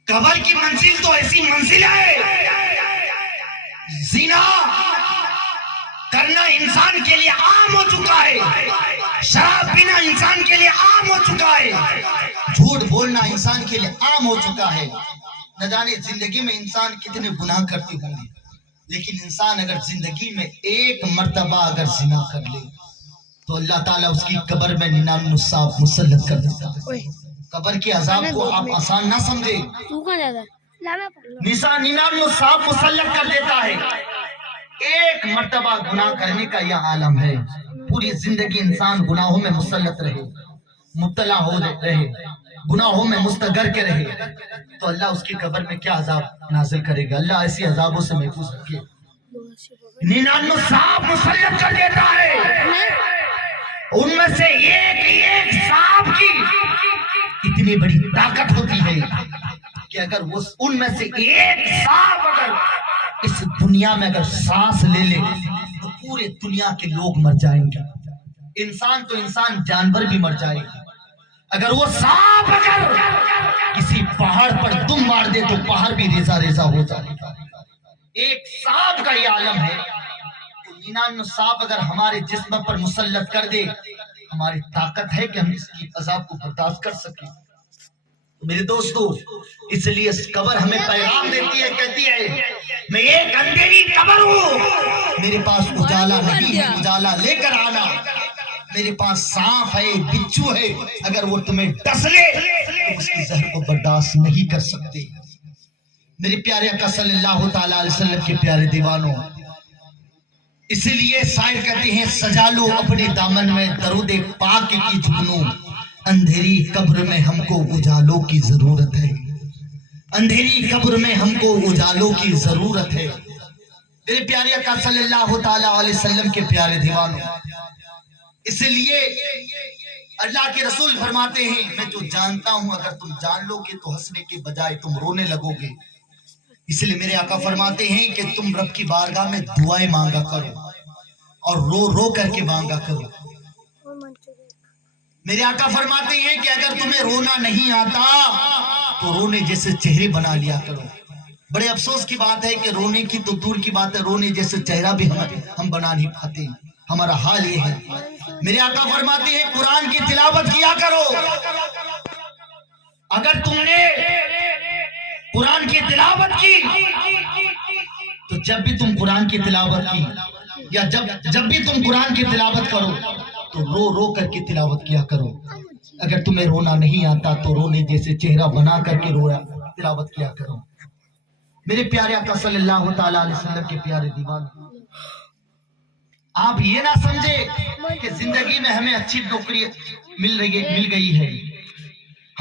قبر کی منزل تو ایسی منزل ہے، زنا کرنا انسان کے لیے عام ہو چکا ہے، شراب پینا انسان کے لیے عام ہو چکا ہے، جھوٹ بولنا انسان کے لیے عام ہو چکا ہے. نہ جانے زندگی میں انسان کتنے گناہ کرتے ہوں گے، لیکن انسان اگر زندگی میں ایک مرتبہ اگر زنا کر لے تو اللہ تعالیٰ اس کی قبر میں 99 سانپ مسلط کر دیتا ہے. قبر کے عذاب کو آپ آسان نہ سمجھے، 99 سانپ مسلط کر دیتا ہے. ایک مرتبہ گناہ کرنے کا یہ عالم ہے، پوری زندگی انسان گناہوں میں مسلط رہے، مبتلا ہو رہے، گناہوں میں مستغر کے رہے تو اللہ اس کی قبر میں کیا عذاب نازل کرے گا. اللہ ایسی عذابوں سے محفوظ رکھے. 99 سانپ مسلط کر دیتا ہے، ان میں سے ایک سانپ کی اتنی بڑی طاقت ہوتی ہے کہ اگر وہ ان میں سے ایک سانپ اگر اس دنیا میں اگر سانس لے لے تو پورے دنیا کے لوگ مر جائیں گے. انسان تو انسان، جانور بھی مر جائے گا. اگر وہ سانپ اگر کسی پہاڑ پر دم مار دے تو پہاڑ بھی ریزہ ریزہ ہو جائے گا. ایک سانپ کا یہ عالم ہے. 99 سانپ اگر ہمارے جسم پر مسلط کر دے، ہماری طاقت ہے کہ ہم اس کی عذاب کو برداشت کر سکیں. میرے دوستو، اس لیے اس قبر ہمیں پیغام دیتی ہے، کہتی ہے میں ایک اندھیری قبر ہوں، میرے پاس اجالا نہیں ہے، اجالا لے کر آنا. میرے پاس سانپ ہے، بچھو ہے، اگر وہ تمہیں ڈس لے تو اس کی زہر کو برداشت نہیں کر سکتے. میرے پیارے آقا صلی اللہ تعالی علیہ وسلم کے پیارے دیوانوں، اسی لیے شاعر کہتے ہیں سجا لو اپنے دامن میں درود پاک کی جھنوں، اندھیری قبر میں ہم کو اجالوں کی ضرورت ہے، اندھیری قبر میں ہم کو اجالوں کی ضرورت ہے. میرے پیارے آقا صلی اللہ تعالی علیہ وسلم کے پیارے دیوانوں، اس لیے اللہ کے رسول فرماتے ہیں میں تو جانتا ہوں اگر تم جان لو گے تو ہنسنے کے بجائے تم رونے لگو گے، اس لیے میرے آقا فرماتے ہیں کہ تم رب کی بارگاہ میں دعائیں مانگا کرو اور رو رو کر کے مانگا کرو۔ میرے آقا فرماتے ہیں کہ اگر تمہیں رونا نہیں آتا تو رونے جیسے چہرے بنا لیا کرو۔ بڑے افسوس کی بات ہے کہ رونے کی تو دور کی بات ہے، رونے جیسے چہرہ بھی ہم بنا نہیں پاتے۔ ہمارا حال یہ ہے۔ میرے آقا فرماتے ہیں قرآن کی تلاوت کیا کرو۔ اگر تم نے قرآن کی تلاوت کی تو جب بھی تم قرآن کی تلاوت کی یا جب بھی تم قرآن کی تلاوت کرو تو رو رو کر کے تلاوت کیا کرو۔ اگر تمہیں رونا نہیں آتا تو رونے جیسے چہرہ بنا کر کے تلاوت کیا کرو۔ میرے پیارے آقا صلی اللہ تعالیٰ علیہ وسلم کے پیارے دیوانے، آپ یہ نہ سمجھے کہ زندگی میں ہمیں اچھی نوکری مل گئی ہے،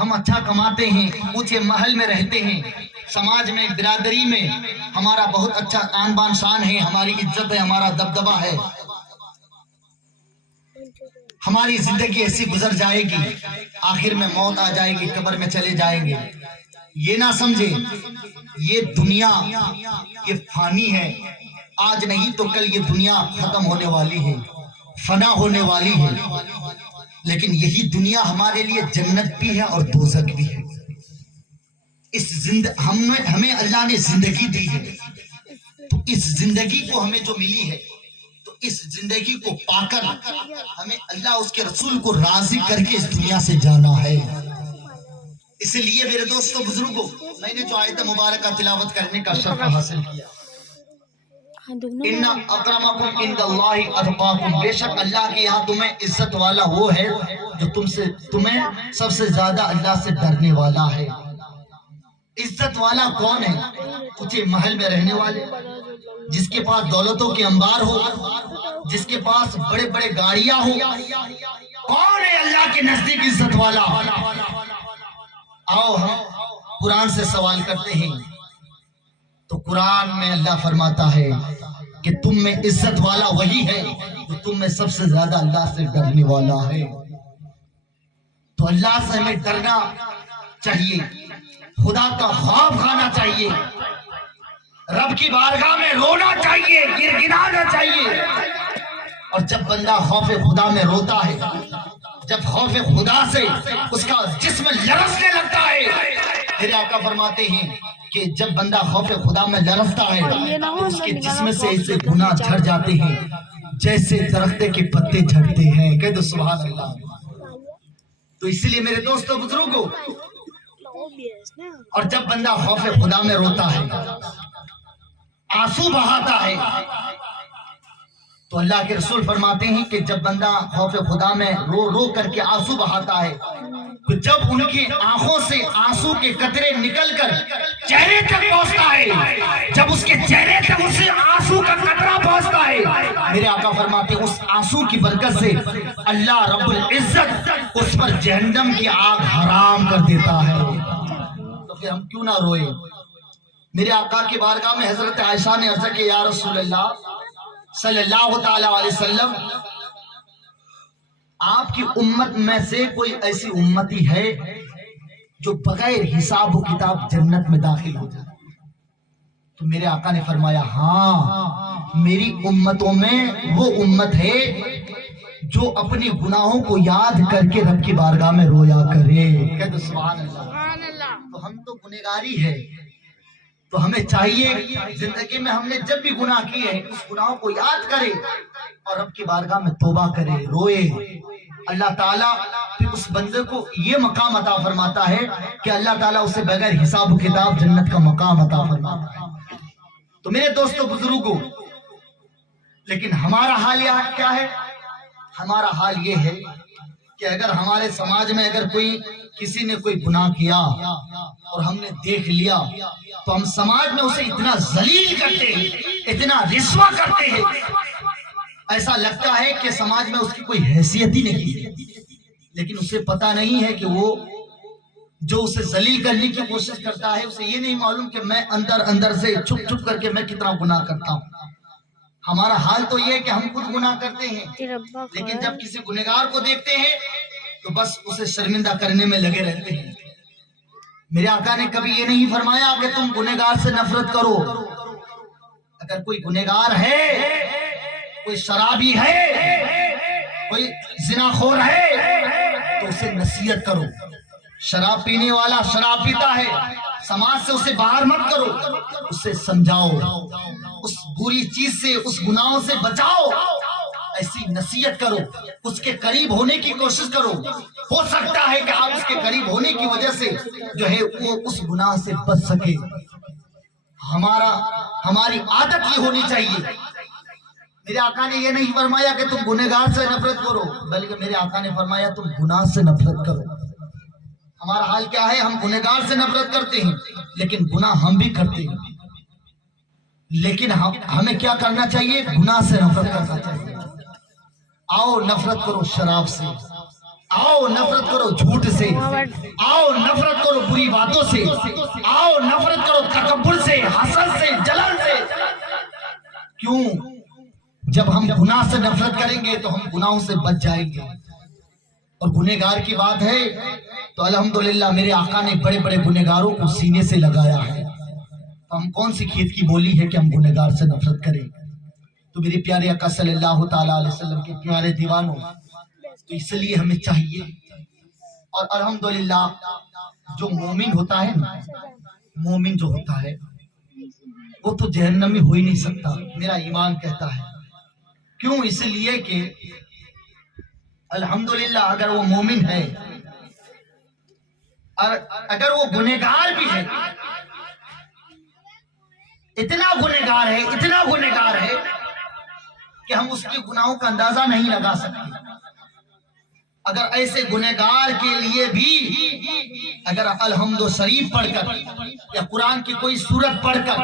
ہم اچھا کماتے ہیں، اونچے محل میں رہتے ہیں، سماج میں برادری میں ہمارا بہت اچھا آن بان شان ہے، ہماری عزت ہے، ہمارا دبدبہ ہے، ہماری زندگی ایسی گزر جائے گی، آخر میں موت آ جائے گی، قبر میں چلے جائیں گے۔ یہ نہ سمجھے یہ دنیا یہ فانی ہے، آج نہیں تو کل یہ دنیا ختم ہونے والی ہے، فنا ہونے والی ہے، لیکن یہی دنیا ہمارے لیے جنت بھی ہے اور دوزخ بھی ہے۔ ہمیں اللہ نے زندگی دی ہے، تو اس زندگی کو ہمیں جو ملی ہے تو اس زندگی کو پا کر ہمیں اللہ اس کے رسول کو راضی کر کے اس دنیا سے جانا ہے۔ اس لیے میرے دوستو بزرگوں، میں نے جو آیت مبارکہ تلاوت کرنے کا شرف حاصل کیا، ان اکرمکم عند اللہ اتقاکم، بے شک اللہ کے یہاں تمہیں عزت والا وہ ہے جو تمہیں سب سے زیادہ اللہ سے ڈرنے والا ہے۔ عزت والا کون ہے؟ اونچے محل میں رہنے والے، جس کے پاس دولتوں کے انبار ہو، جس کے پاس بڑے بڑے گاڑیاں ہو، کون ہے اللہ کے نزدیک عزت والا؟ آؤ ہم قرآن سے سوال کرتے ہیں تو قرآن میں اللہ فرماتا ہے کہ تم میں عزت والا وہی ہے جو تم میں سب سے زیادہ اللہ سے ڈرنے والا ہے۔ تو اللہ سے ہمیں ڈرنا چاہیے، خدا کا خوف کھانا چاہیے، رب کی بارگاہ میں رونا چاہیے، گڑگڑانا چاہیے۔ اور جب بندہ خوف خدا میں روتا ہے، جب خوف خدا سے اس کا جسم لرزنے لگتا ہے، میرے آقا فرماتے ہیں کہ جب بندہ خوف خدا میں لرزتا ہے تو اس کے جسم سے ایسے گناہ جھڑ جاتے ہیں جیسے درخت کے پتے جھڑتے ہیں۔ کہہ دو سبحان اللہ۔ تو اس لیے میرے دوستو بزرگوں، اور جب بندہ خوف خدا میں روتا ہے، آنسو بہاتا ہے، تو اللہ کے رسول فرماتے ہیں کہ جب بندہ خوف خدا میں رو رو کر کے آنسو بہاتا ہے تو جب ان کی آنکھوں سے آنسو کے قطرے نکل کر چہرے تک پہنچتا ہے، جب اس کے چہرے تک اسے آنسو کا قطرہ پہنچتا ہے، میرے آقا فرماتے ہیں اس آنسو کی برکت سے اللہ رب العزت اس پر جہنم کی آگ حرام کر دیتا ہے۔ تو پھر ہم کیوں نہ روئے؟ میرے آقا کی بارگاہ میں حضرت عائشہ نے عرض کیا، یا رسول اللہ صلی اللہ تعالیٰ علیہ وسلم، آپ کی امت میں سے کوئی ایسی امتی ہے جو بغیر حساب و کتاب جنت میں داخل ہو جائے؟ تو میرے آقا نے فرمایا، ہاں میری امتوں میں وہ امت ہے جو اپنے گناہوں کو یاد کر کے رب کی بارگاہ میں رویا کرے۔ کہتے سبحان اللہ۔ تو ہم تو گنہگاری ہے، تو ہمیں چاہیے زندگی میں ہم نے جب بھی گناہ کیے ہیں اس گناہوں کو یاد کرے اور رب کی بارگاہ میں توبہ کرے، روئے۔ اللہ تعالیٰ پھر اس بندے کو یہ مقام عطا فرماتا ہے کہ اللہ تعالیٰ اسے بغیر حساب و کتاب جنت کا مقام عطا فرماتا ہے۔ تو میرے دوستو بزرگوں، لیکن ہمارا حال کیا ہے؟ ہمارا حال یہ ہے کہ اگر ہمارے سماج میں اگر کسی نے کوئی گناہ کیا اور ہم نے دیکھ لیا تو ہم سماج میں اسے اتنا ذلیل کرتے ہیں، اتنا رسوا کرتے ہیں، ایسا لگتا ہے کہ سماج میں اس کی کوئی حیثیت ہی نہیں ہے، لیکن اسے پتا نہیں ہے کہ وہ جو اسے ذلیل کرنے کی کوشش کرتا ہے اسے یہ نہیں معلوم کہ میں اندر سے چھپ چھپ کر کے میں کتنا گناہ کرتا ہوں۔ ہمارا حال تو یہ ہے کہ ہم خود گناہ کرتے ہیں، لیکن جب کسی گنہگار کو دیکھتے ہیں تو بس اسے شرمندہ کرنے میں لگے رہتے ہیں۔ میرے آقا نے کبھی یہ نہیں فرمایا کہ تم گنہگار سے نفرت کرو۔ اگر کوئی گنہگار ہے، کوئی شرابی ہے، کوئی زناخور ہے تو اسے نصیحت کرو۔ شراب پینے والا شراب پیتا ہے، سماج سے اسے باہر مت کرو، اسے سمجھاؤ، اس بری چیز سے، اس گناہوں سے بچاؤ، ایسی نصیحت کرو، اس کے قریب ہونے کی کوشش کرو۔ ہو سکتا ہے کہ آپ اس کے قریب ہونے کی وجہ سے جو ہے وہ اس گناہ سے بچ سکے۔ ہماری عادت یہ ہونی چاہیے۔ میرے آقا نے یہ نہیں فرمایا کہ تم گنہگار سے نفرت کرو، بلکہ میرے آقا نے فرمایا تم گناہ سے نفرت کرو۔ ہمارا حال کیا ہے؟ ہم گنہگار سے نفرت کرتے ہیں لیکن گناہ ہم بھی کرتے ہیں۔ لیکن ہمیں کیا کرنا چاہیے؟ گناہ سے نفرت کرنا چاہیے۔ آؤ نفرت کرو شراب سے، آؤ نفرت کرو جھوٹ سے، آؤ نفرت کرو بری باتوں سے، آؤ نفرت کرو تکبر سے، حسد سے، جلن سے۔ کیوں؟ جب ہم گناہ سے نفرت کریں گے تو ہم گناہوں سے بچ جائیں گے۔ اور گنہگار کی بات ہے تو الحمدللہ میرے آقا نے بڑے بڑے گنہگاروں کو سینے سے لگایا ہے۔ تو ہم کون سی کھیت کی بولی ہے کہ ہم گنہگار سے نفرت کریں؟ تو میرے پیارے آقا صلی اللہ تعالیٰ علیہ وسلم کے پیارے دیوانوں، تو اس لیے ہمیں چاہیے، اور الحمدللہ جو مومن ہوتا ہے نا، مومن جو ہوتا ہے وہ تو جہنمی ہو ہی نہیں سکتا، میرا ایمان کہتا ہے۔ کیوں؟ اس لیے کہ الحمدللہ اگر وہ مومن ہے اور اگر وہ گنہگار بھی ہے، اتنا گنہگار ہے کہ ہم اس کے گناہوں کا اندازہ نہیں لگا سکتے۔ اگر ایسے گنہگار کے لیے بھی اگر الحمد شریف پڑھ کر یا قرآن کی کوئی سورت پڑھ کر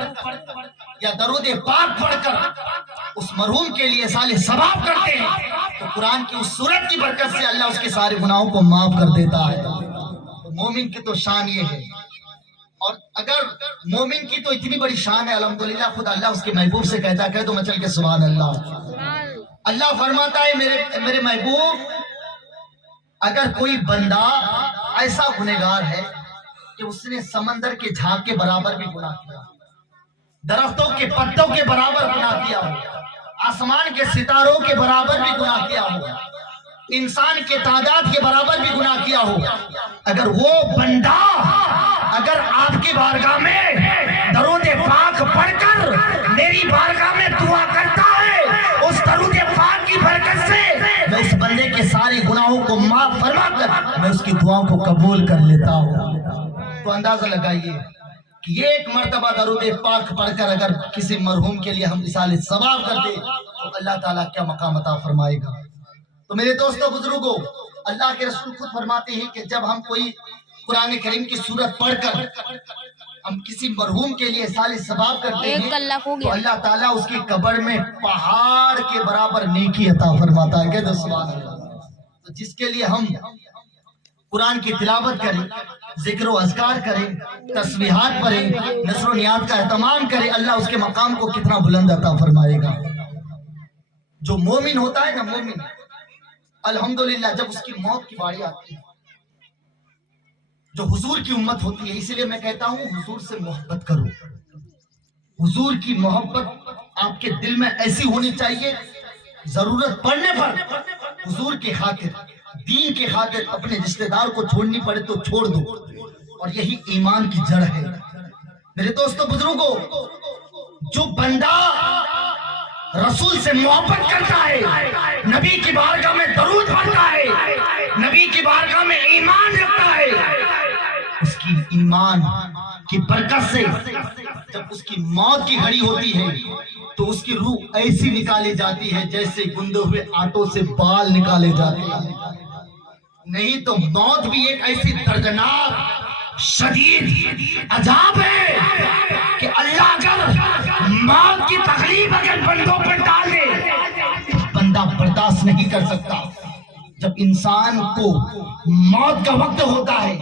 یا درود پاک پڑھ کر اس مرحوم کے لیے سال ثواب کرتے ہیں تو قرآن کی اس سورت کی برکت سے اللہ اس کے سارے گناہوں کو معاف کر دیتا ہے۔ تو مومن کی تو شان یہ ہے، اور اگر مومن کی تو اتنی بڑی شان ہے الحمدللہ، خود اللہ اس کے محبوب سے کہتا ہے، کہہ دو مچل کے سبحان اللہ۔ اللہ فرماتا ہے میرے محبوب، اگر کوئی بندہ ایسا گنہگار ہے کہ اس نے سمندر کے جھاگ کے برابر بھی گناہ کیا، درختوں کے پتوں کے برابر گناہ کیا ہو، آسمان کے ستاروں کے برابر بھی گناہ کیا ہو، انسان کے تعداد کے برابر بھی گناہ کیا ہو، اگر وہ بندہ اگر آپ کی بارگاہ میں درود پاک پڑھ کر میری بارگاہ میں دعا کرتا ہے، اس درود پاک کی برکت سے میں اس بندے کے سارے گناہوں کو معاف فرما کر میں اس کی دعاؤں کو قبول کر لیتا ہوں۔ تو اندازہ لگائیے کہ یہ ایک مرتبہ درود پاک پڑھ کر اگر کسی مرحوم کے لیے ہم مثال ثواب کر دیں تو اللہ تعالیٰ کیا مقام عطا فرمائے گا۔ تو میرے دوستو بزرگوں، اللہ کے رسول خود فرماتے ہیں کہ جب ہم کوئی قرآن کریم کی سورت پڑھ کر ہم کسی مرحوم کے لیے سال ثواب کرتے ہیں تو اللہ تعالیٰ اس کی قبر میں پہاڑ کے برابر نیکی عطا فرماتا ہے۔ کہتے سبحان اللہ۔ تو جس کے لیے ہم قرآن کی تلاوت کریں، ذکر و اذکار کریں، تسبیحات پڑھیں، نثر و نیاز کا اہتمام کریں، اللہ اس کے مقام کو کتنا بلند عطا فرمائے گا۔ جو مومن ہوتا ہے نا، مومن الحمدللہ جب اس کی موت کی باری آتی ہے، جو حضور کی امت ہوتی ہے، اسی لیے میں کہتا ہوں حضور سے محبت کرو۔ حضور کی محبت آپ کے دل میں ایسی ہونی چاہیے، ضرورت پڑنے پر حضور کے خاطر، دین کے خاطر اپنے رشتہ دار کو چھوڑنی پڑے تو چھوڑ دو، اور یہی ایمان کی جڑ ہے۔ میرے دوستو بزرگوں، جو بندہ رسول سے محبت کرتا ہے، نبی کی بارگاہ میں درود پڑھتا ہے، نبی کی بارگاہ میں ایمان رکھتا ہے، اس کی ایمان کی برکت سے جب اس کی موت کی گھڑی ہوتی ہے تو اس کی روح ایسی نکالی جاتی ہے جیسے گندے ہوئے آٹوں سے بال نکالے جاتے ہیں۔ نہیں تو موت بھی ایک ایسی دردناک شدید عذاب ہے کہ اللہ اگر موت کی تکلیف اگر بندوں پر ڈال دے بندہ برداشت نہیں کر سکتا۔ جب انسان کو موت کا وقت ہوتا ہے،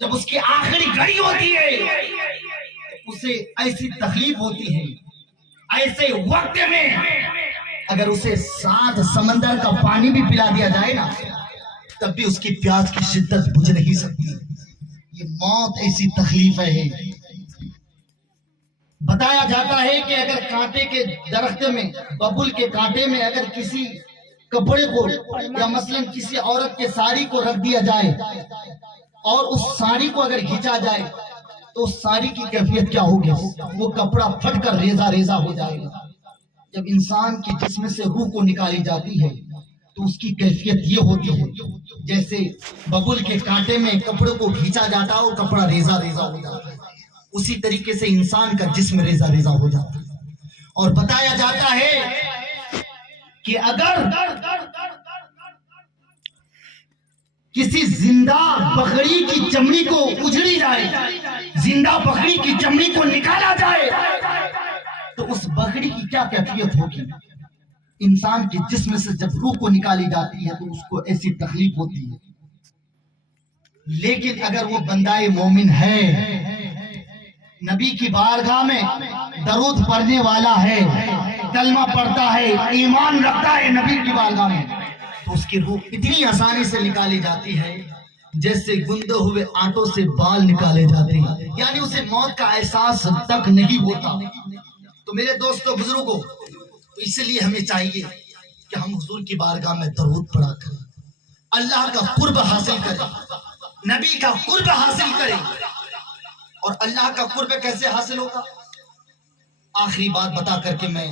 جب اس کی آخری گھڑی ہوتی ہے، اسے ایسی تکلیف ہوتی ہے، ایسے وقت میں اگر اسے 7 سمندر کا پانی بھی پلا دیا جائے نا تب بھی اس کی پیاس کی شدت بجھ نہیں سکتی. یہ موت ایسی تکلیف ہے. بتایا جاتا ہے کہ اگر کانٹے کے درخت میں، ببول کے کانٹے میں اگر کسی کپڑے کو یا مثلا کسی عورت کے ساڑی کو رکھ دیا جائے اور اس ساڑی کو اگر کھینچا جائے تو اس ساڑی کی کیفیت کیا ہوگی؟ وہ کپڑا پھٹ کر ریزہ ریزہ ہو جائے گا. جب انسان کے جسم سے روح کو نکالی جاتی ہے تو اس کی کیفیت یہ ہوتی ہے جیسے ببول کے کانٹے میں کپڑے کو کھینچا جاتا ہے اور کپڑا ریزہ ریزہ ہو جاتا ہے. اسی طریقے سے انسان کا جسم ریزہ ریزہ ہو جاتا ہے. اور بتایا جاتا ہے کہ اگر کسی زندہ بکری کی چمڑی کو اجڑی جائے، زندہ بکری کی چمڑی کو نکالا جائے تو اس بکری کی کیا کیفیت ہوگی؟ انسان کے جسم سے جب روح کو نکالی جاتی ہے تو اس کو ایسی تکلیف ہوتی ہے. لیکن اگر وہ بندہ مومن ہے، نبی کی بارگاہ میں درود پڑھنے والا ہے، کلمہ پڑھتا ہے، ایمان رکھتا ہے نبی کی بارگاہ میں، تو اس کی روح اتنی آسانی سے نکالی جاتی ہے جیسے گندے ہوئے آٹوں سے بال نکالے جاتے ہیں. یعنی اسے موت کا احساس تک نہیں ہوتا. تو میرے دوستو بزرگوں، تو اس لیے ہمیں چاہیے کہ ہم حضور کی بارگاہ میں درود پڑھا کریں، اللہ کا قرب حاصل کریں، نبی کا قرب حاصل کریں. اور اللہ کا قرب کیسے حاصل ہوگا؟ آخری بات بتا کر کے میں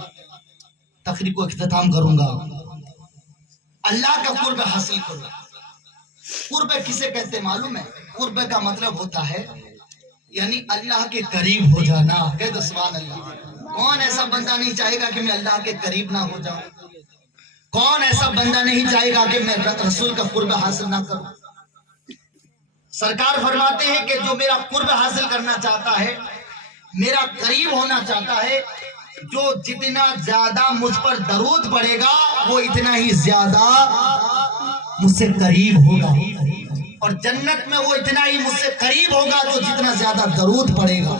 تقریر کو اختتام کروں گا. اللہ کا قرب حاصل کرو. قرب کسے کہتے معلوم ہے؟ قرب کا مطلب ہوتا ہے یعنی اللہ کے قریب ہو جانا. کہتے سبحان اللہ. کون ایسا بندہ نہیں چاہے گا کہ میں اللہ کے قریب نہ ہو جاؤں؟ کون ایسا بندہ نہیں چاہے گا کہ میں رسول کا قرب حاصل نہ کروں؟ سرکار فرماتے ہیں کہ جو میرا قرب حاصل کرنا چاہتا ہے، میرا قریب ہونا چاہتا ہے، جو جتنا زیادہ مجھ پر درود پڑے گا وہ اتنا ہی زیادہ مجھ سے قریب ہوگا، اور جنت میں وہ اتنا ہی مجھ سے قریب ہوگا جو جتنا زیادہ درود پڑے گا.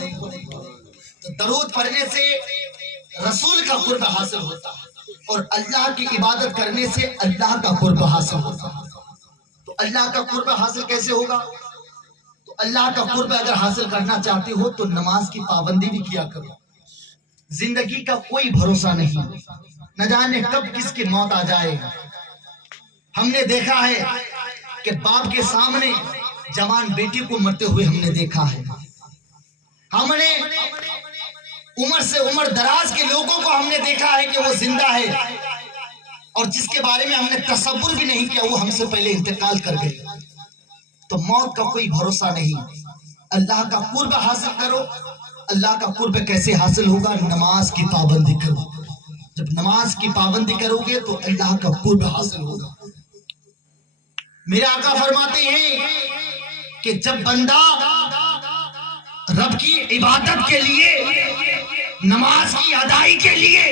تو درود پڑھنے سے رسول کا قرب حاصل ہوتا ہے اور اللہ کی عبادت کرنے سے اللہ کا قرب حاصل ہوتا ہے. تو اللہ کا قرب حاصل کیسے ہوگا؟ تو اللہ کا قرب اگر حاصل کرنا چاہتے ہو تو نماز کی پابندی بھی کیا کرو. زندگی کا کوئی بھروسہ نہیں، نہ جانے کب کس کی موت آ جائے. ہم نے دیکھا ہے کہ باپ کے سامنے جوان بیٹی کو مرتے ہوئے ہم نے دیکھا ہے. ہم نے عمر سے عمر دراز کے لوگوں کو ہم نے دیکھا ہے کہ وہ زندہ ہے اور جس کے بارے میں ہم نے تصور بھی نہیں کیا وہ ہم سے پہلے انتقال کر گئے. تو موت کا کوئی بھروسہ نہیں. اللہ کا قرب حاصل کرو. اللہ کا قرب کیسے حاصل ہوگا؟ نماز کی پابندی کرو. جب نماز کی پابندی کرو گے تو اللہ کا قرب حاصل ہوگا. میرے آقا فرماتے ہیں کہ جب بندہ رب کی عبادت کے لیے، نماز کی ادائی کے لیے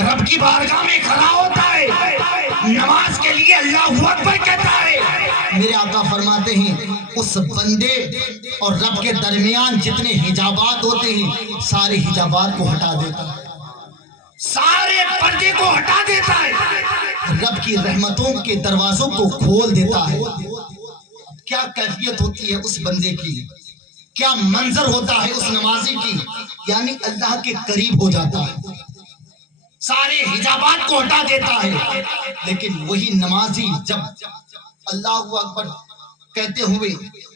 رب کی بارگاہ میں کھڑا ہوتا ہے، نماز کے لیے اللہ اکبر کہتا ہے، میرے آقا فرماتے ہیں اس بندے اور رب کے درمیان جتنے حجابات ہوتے ہیں سارے حجابات کو ہٹا دیتا ہے، سارے پردے کو ہٹا دیتا ہے، رب کی رحمتوں کے دروازوں کو کھول دیتا ہے. کیا کیفیت ہوتی ہے اس بندے کی، کیا منظر ہوتا ہے اس نمازی کی، یعنی اللہ کے قریب ہو جاتا ہے، سارے حجابات کو ہٹا دیتا ہے. لیکن وہی نمازی جب اللہ اکبر کہتے ہوئے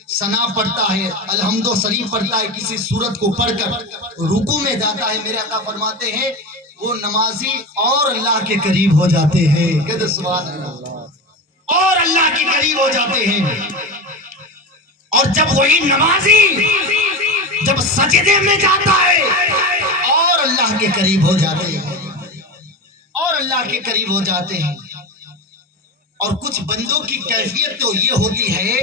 ثنا پڑھتا ہے، الحمد و سلیم پڑھتا ہے، کسی سورت کو پڑھ کر رکوع میں جاتا ہے، میرے آقا فرماتے ہیں وہ نمازی اور اللہ کے قریب ہو جاتے ہیں. کہتے سبحان اللہ، اور اللہ کے قریب ہو جاتے ہیں. اور جب وہی نمازی جب سجدے میں جاتا ہے اور اللہ کے قریب ہو جاتے ہیں، اور اللہ کے قریب ہو جاتے ہیں. اور کچھ بندوں کی کیفیت تو یہ ہوتی ہے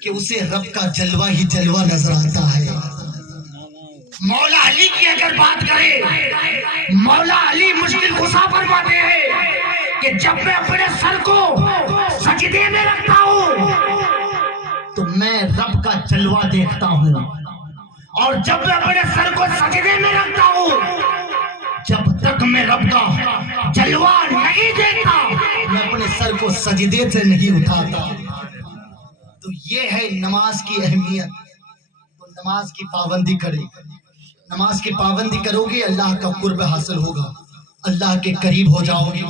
کہ اسے رب کا جلوہ ہی جلوہ نظر آتا ہے. مولا علی کی اگر بات کرے، مولا علی مشکل کشا فرماتے ہیں کہ جب میں اپنے سر کو سجدے میں رکھتا ہوں تو میں رب کا جلوہ دیکھتا ہوں، اور جب میں اپنے سر کو سجدے میں رکھتا ہوں جب تک میں رب کا جلوہ نہیں دیکھتا میں اپنے سر کو سجدے سے نہیں اٹھاتا۔ تو یہ ہے نماز کی اہمیت۔ تو نماز کی پابندی کرے، نماز کی پابندی کرو گے اللہ کا قرب حاصل ہوگا، اللہ کے قریب ہو جاؤ گے۔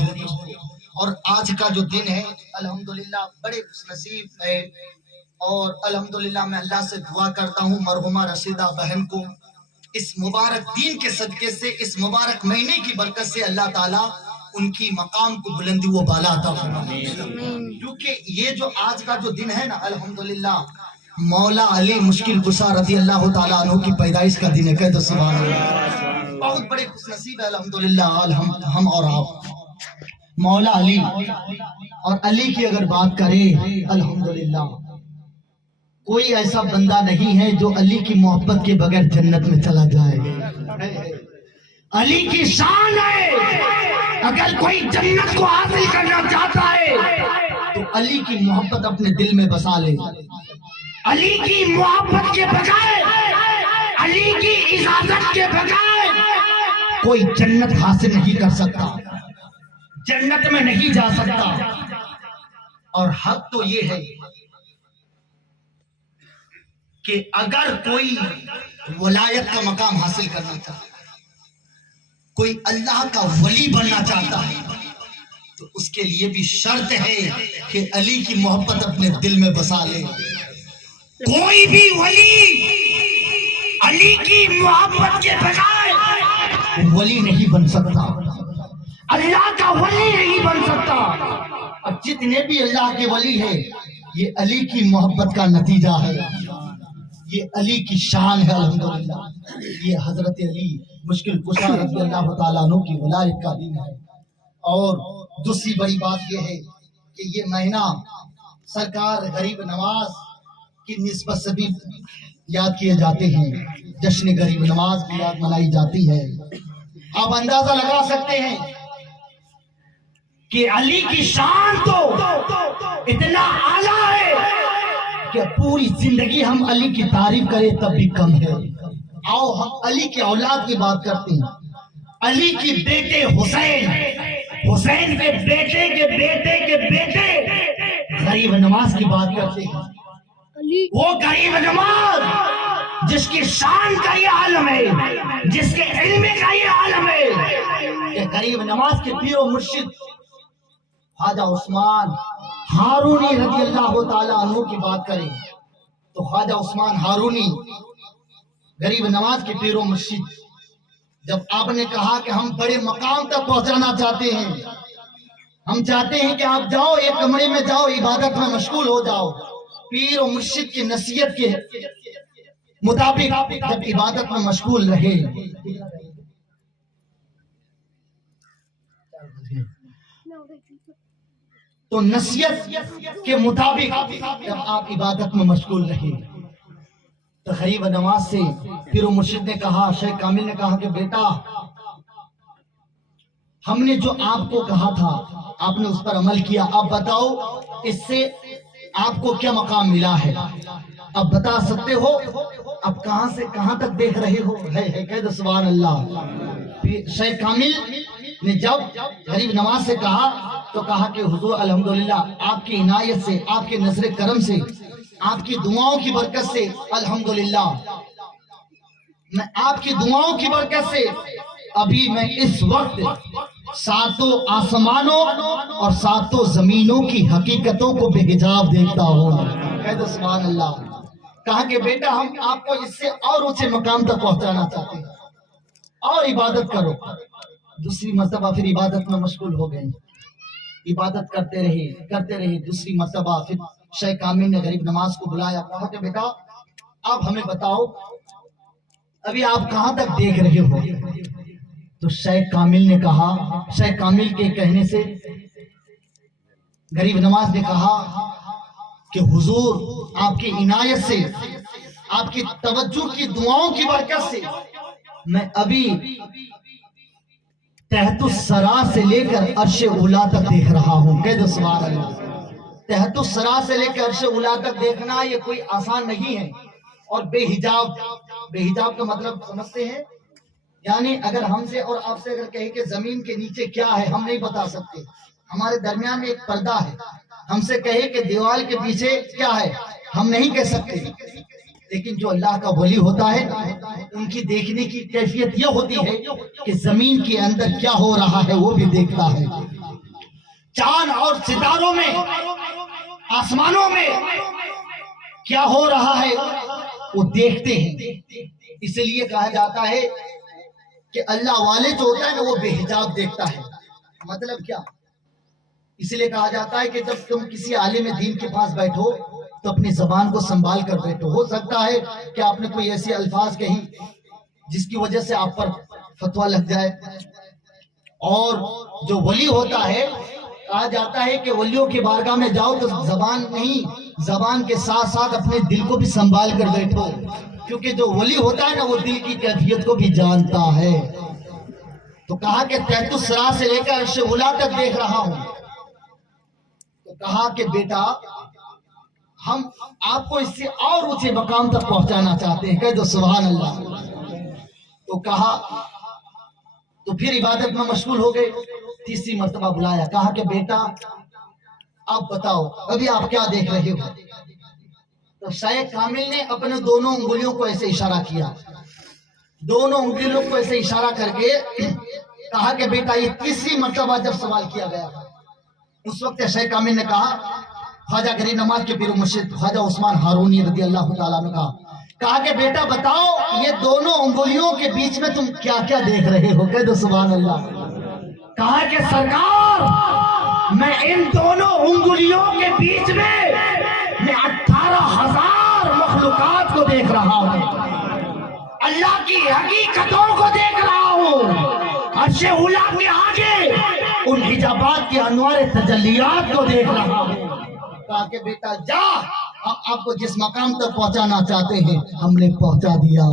اور آج کا جو دن ہے الحمدللہ بڑے خوش نصیب ہے، اور الحمدللہ میں اللہ سے دعا کرتا ہوں مرحومہ رشیدہ بہن کو اس مبارک دین کے صدقے سے، اس مبارک مہینے کی برکت سے اللہ تعالیٰ ان کی مقام کو بلندی و بالا عطا فرمائے۔ کیونکہ یہ جو آج کا جو دن ہے نا الحمدللہ مولا علی مشکل کشا رضی اللہ تعالیٰ عنہ کی پیدائش کا دن ہے۔ کہہ دو سبحان اللہ۔ بہت بڑے خوش نصیب ہے الحمدللہ ہم اور آپ۔ مولا علی اور علی کی اگر بات کریں الحمدللہ کوئی ایسا بندہ نہیں ہے جو علی کی محبت کے بغیر جنت میں چلا جائے۔ علی کی شان ہے، اگر کوئی جنت کو حاصل کرنا چاہتا ہے تو علی کی محبت اپنے دل میں بسا لے۔ علی کی محبت کے بغیر، علی کی اجازت کے بغیر کوئی جنت حاصل نہیں کر سکتا، جنت میں نہیں جا سکتا۔ اور حق تو یہ ہے کہ اگر کوئی ولایت کا مقام حاصل کرنا چاہتا ہے، کوئی اللہ کا ولی بننا چاہتا ہے، تو اس کے لیے بھی شرط ہے کہ علی کی محبت اپنے دل میں بسا لے۔ کوئی بھی ولی علی کی محبت کے بغیر ولی نہیں بن سکتا، اللہ کا ولی نہیں بن سکتا۔ اب جتنے بھی اللہ کے ولی ہیں یہ علی کی محبت کا نتیجہ ہے، یہ علی کی شان ہے الحمدللہ۔ یہ حضرت علی مشکل کشا رضی اللہ تعالیٰ عنہ کی ولایت کا دن ہے۔ اور دوسری بڑی بات یہ ہے کہ یہ مہینہ سرکار غریب نواز کی نسبت سے بھی یاد کیے جاتے ہیں، جشن غریب نواز کی یاد منائی جاتی ہے۔ آپ اندازہ لگا سکتے ہیں کہ علی کی شان تو اتنا اعلیٰ ہے کہ پوری زندگی ہم علی کی تعریف کریں تب بھی کم ہے۔ آؤ ہم علی کی اولاد کی بات کرتے ہیں۔ علی کی بیٹے حسین، حسین کے بیٹے کے بیٹے کے بیٹے غریب نواز کی بات کرتے ہیں۔ وہ غریب نواز جس کی شان کا یہ عالم ہے، جس کے علم کا یہ عالم ہے کہ غریب نواز کے پیر و مرشد خواجہ عثمان ہارونی رضی اللہ تعالیٰ عنہ کی بات کریں تو خواجہ عثمان ہارونی غریب نواز کے پیر و مرشد، جب آپ نے کہا کہ ہم بڑے مقام تک پہنچانا چاہتے ہیں، ہم چاہتے ہیں کہ آپ جاؤ ایک کمرے میں جاؤ عبادت میں مشغول ہو جاؤ، پیر و مرشد کی نصیحت کے مطابق جب عبادت میں مشغول رہے تو نصیحت کے مطابق جب آپ عبادت میں مشغول رہے تو غریب نواز سے پیر و مرشد نے کہا، شیخ کامل نے کہا کہ بیٹا ہم نے جو آپ کو کہا تھا آپ نے اس پر عمل کیا، اب بتاؤ اس سے آپ کو کیا مقام ملا ہے، اب بتا سکتے ہو، اب کہاں سے کہاں تک دیکھ رہے ہو؟ ہے کہہ دو سبحان اللہ۔ شیخ کامل نے جب غریب نواز سے کہا تو کہا کہ حضور الحمدللہ آپ کی عنایت سے، آپ کے نظر کرم سے، آپ کی دعاؤں کی برکت سے الحمدللہ میں آپ کی دعاؤں کی برکت سے ابھی میں اس وقت ساتوں آسمانوں اور ساتوں زمینوں کی حقیقتوں کو بے حجاب دیکھتا ہوں۔ کہہ دو سبحان اللہ۔ کہا کہ بیٹا ہم آپ کو اس سے اور اونچے مقام تک پہنچانا چاہتے ہیں، اور عبادت کرو۔ دوسری مرتبہ پھر عبادت میں مشغول ہو گئے، عبادت کرتے رہے۔ دوسری مرتبہ پھر شیخ کامل نے غریب نواز کو بلایا، کہا کہ بیٹا آپ ہمیں بتاؤ ابھی آپ کہاں تک دیکھ رہے ہو؟ تو شیخ کامل نے کہا، شیخ کامل کے کہنے سے غریب نواز نے کہا کہ حضور آپ کی عنایت سے، آپ کی توجہ کی دعاؤں کی برکت سے میں ابھی تحت الثری سے لے کر عرش اولیٰ تک دیکھ رہا ہوں۔ کہہ دو سبحان اللہ۔ تحت الثری سے لے کر عرش اولیٰ تک دیکھنا یہ کوئی آسان نہیں ہے، اور بے حجاب کا مطلب سمجھتے ہیں؟ یعنی اگر ہم سے اور آپ سے اگر کہیں کہ زمین کے نیچے کیا ہے ہم نہیں بتا سکتے، ہمارے درمیان میں ایک پردہ ہے. ہم سے کہے کہ دیوال کے پیچھے کیا ہے ہم نہیں کہہ سکتے، لیکن جو اللہ کا ولی ہوتا ہے ان کی دیکھنے کی کیفیت یہ ہوتی ہے کہ زمین کے اندر کیا ہو رہا ہے وہ بھی دیکھتا ہے. چاند اور ستاروں میں، آسمانوں میں کیا ہو رہا ہے وہ دیکھتے ہیں. اس لیے کہا جاتا ہے کہ اللہ والے جو ہوتا ہے نا وہ بے حجاب دیکھتا ہے. مطلب کیا؟ اس لیے کہا جاتا ہے کہ جب تم کسی عالم دین کے پاس بیٹھو تو اپنی زبان کو سنبھال کر بیٹھو. ہو سکتا ہے کہ آپ نے کوئی ایسی الفاظ کہیں جس کی وجہ سے آپ پر فتویٰ لگ جائے. اور جو ولی ہوتا ہے کہا جاتا ہے کہ ولیوں کی بارگاہ میں جاؤ تو زبان نہیں، زبان کے ساتھ ساتھ اپنے دل کو بھی سنبھال کر بیٹھو، کیونکہ جو ولی ہوتا ہے نا وہ دل کی کیفیت کو بھی جانتا ہے. تو کہا کہ تحت الثری سے لے کر عرش اولی تک دیکھ رہا ہوں. تو کہا کہ بیٹا ہم آپ کو اس سے اور اونچے مقام تک پہنچانا چاہتے ہیں. کہہ دو سبحان اللہ. تو کہا تو پھر عبادت میں مشغول ہو گئے. تیسری مرتبہ بلایا، کہا کہ بیٹا آپ بتاؤ ابھی آپ کیا دیکھ رہے ہو؟ تو شیخ کامل نے اپنے دونوں انگلیوں کو ایسے اشارہ کیا، دونوں انگلیوں کو ایسے اشارہ کر کے کہا کہ بیٹا یہ تیسری مرتبہ جب سوال کیا گیا اس وقت شیخ کامل نے کہا، خواجہ غریب نواز کے پیر و مرشد خواجہ عثمان ہارونی رضی اللہ تعالیٰ نے کہا کہ بیٹا بتاؤ یہ دونوں انگلیوں کے بیچ میں تم کیا کیا دیکھ رہے ہو؟ کہہ دو سبحان اللہ. کہا کہ سرکار میں ان دونوں انگلیوں کے بیچ میں 18,000 مخلوقات کو دیکھ رہا ہوں، اللہ کی حقیقتوں کو دیکھ رہا ہوں، عرش اولی کے آگے ان حجابات کے انوار تجلیات کو دیکھ رہا ہوں. کہا کہ بیٹا جا، ہم آپ کو جس مقام تک پہنچانا چاہتے ہیں ہم نے پہنچا دیا.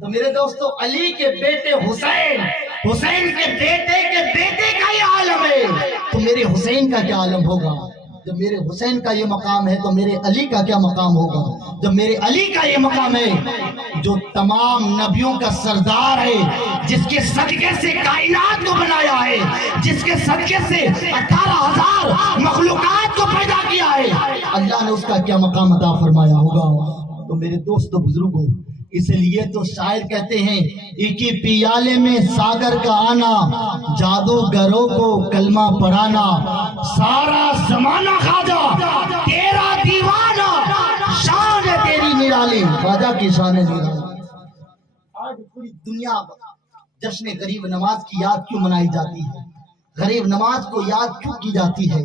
تو میرے دوستو علی کے بیٹے حسین، حسین کے بیٹے کا یہ عالم ہے، تو میرے حسین کا کیا عالم ہوگا؟ جب میرے حسین کا یہ مقام ہے تو میرے علی کا کیا مقام ہوگا؟ جب میرے علی کا یہ مقام ہے جو تمام نبیوں کا سردار ہے، جس کے صدقے سے کائنات کو بنایا ہے، جس کے صدقے سے 18,000 مخلوقات کو پیدا کیا ہے، اللہ نے اس کا کیا مقام عطا فرمایا ہوگا؟ تو میرے دوستو بزرگوں، اس لیے تو شاعر کہتے ہیں ایک ہی پیالے میں ساگر کا آنا، جادوگروں کو کلمہ پڑھانا، سارا زمانہ خواجہ تیرا دیوانہ، شان ہے تیری نرالی، خواجہ کی شان ہے نرالی. آج پوری دنیا جشن غریب نواز کی یاد کیوں منائی جاتی ہے؟ غریب نواز کو یاد کیوں کی جاتی ہے؟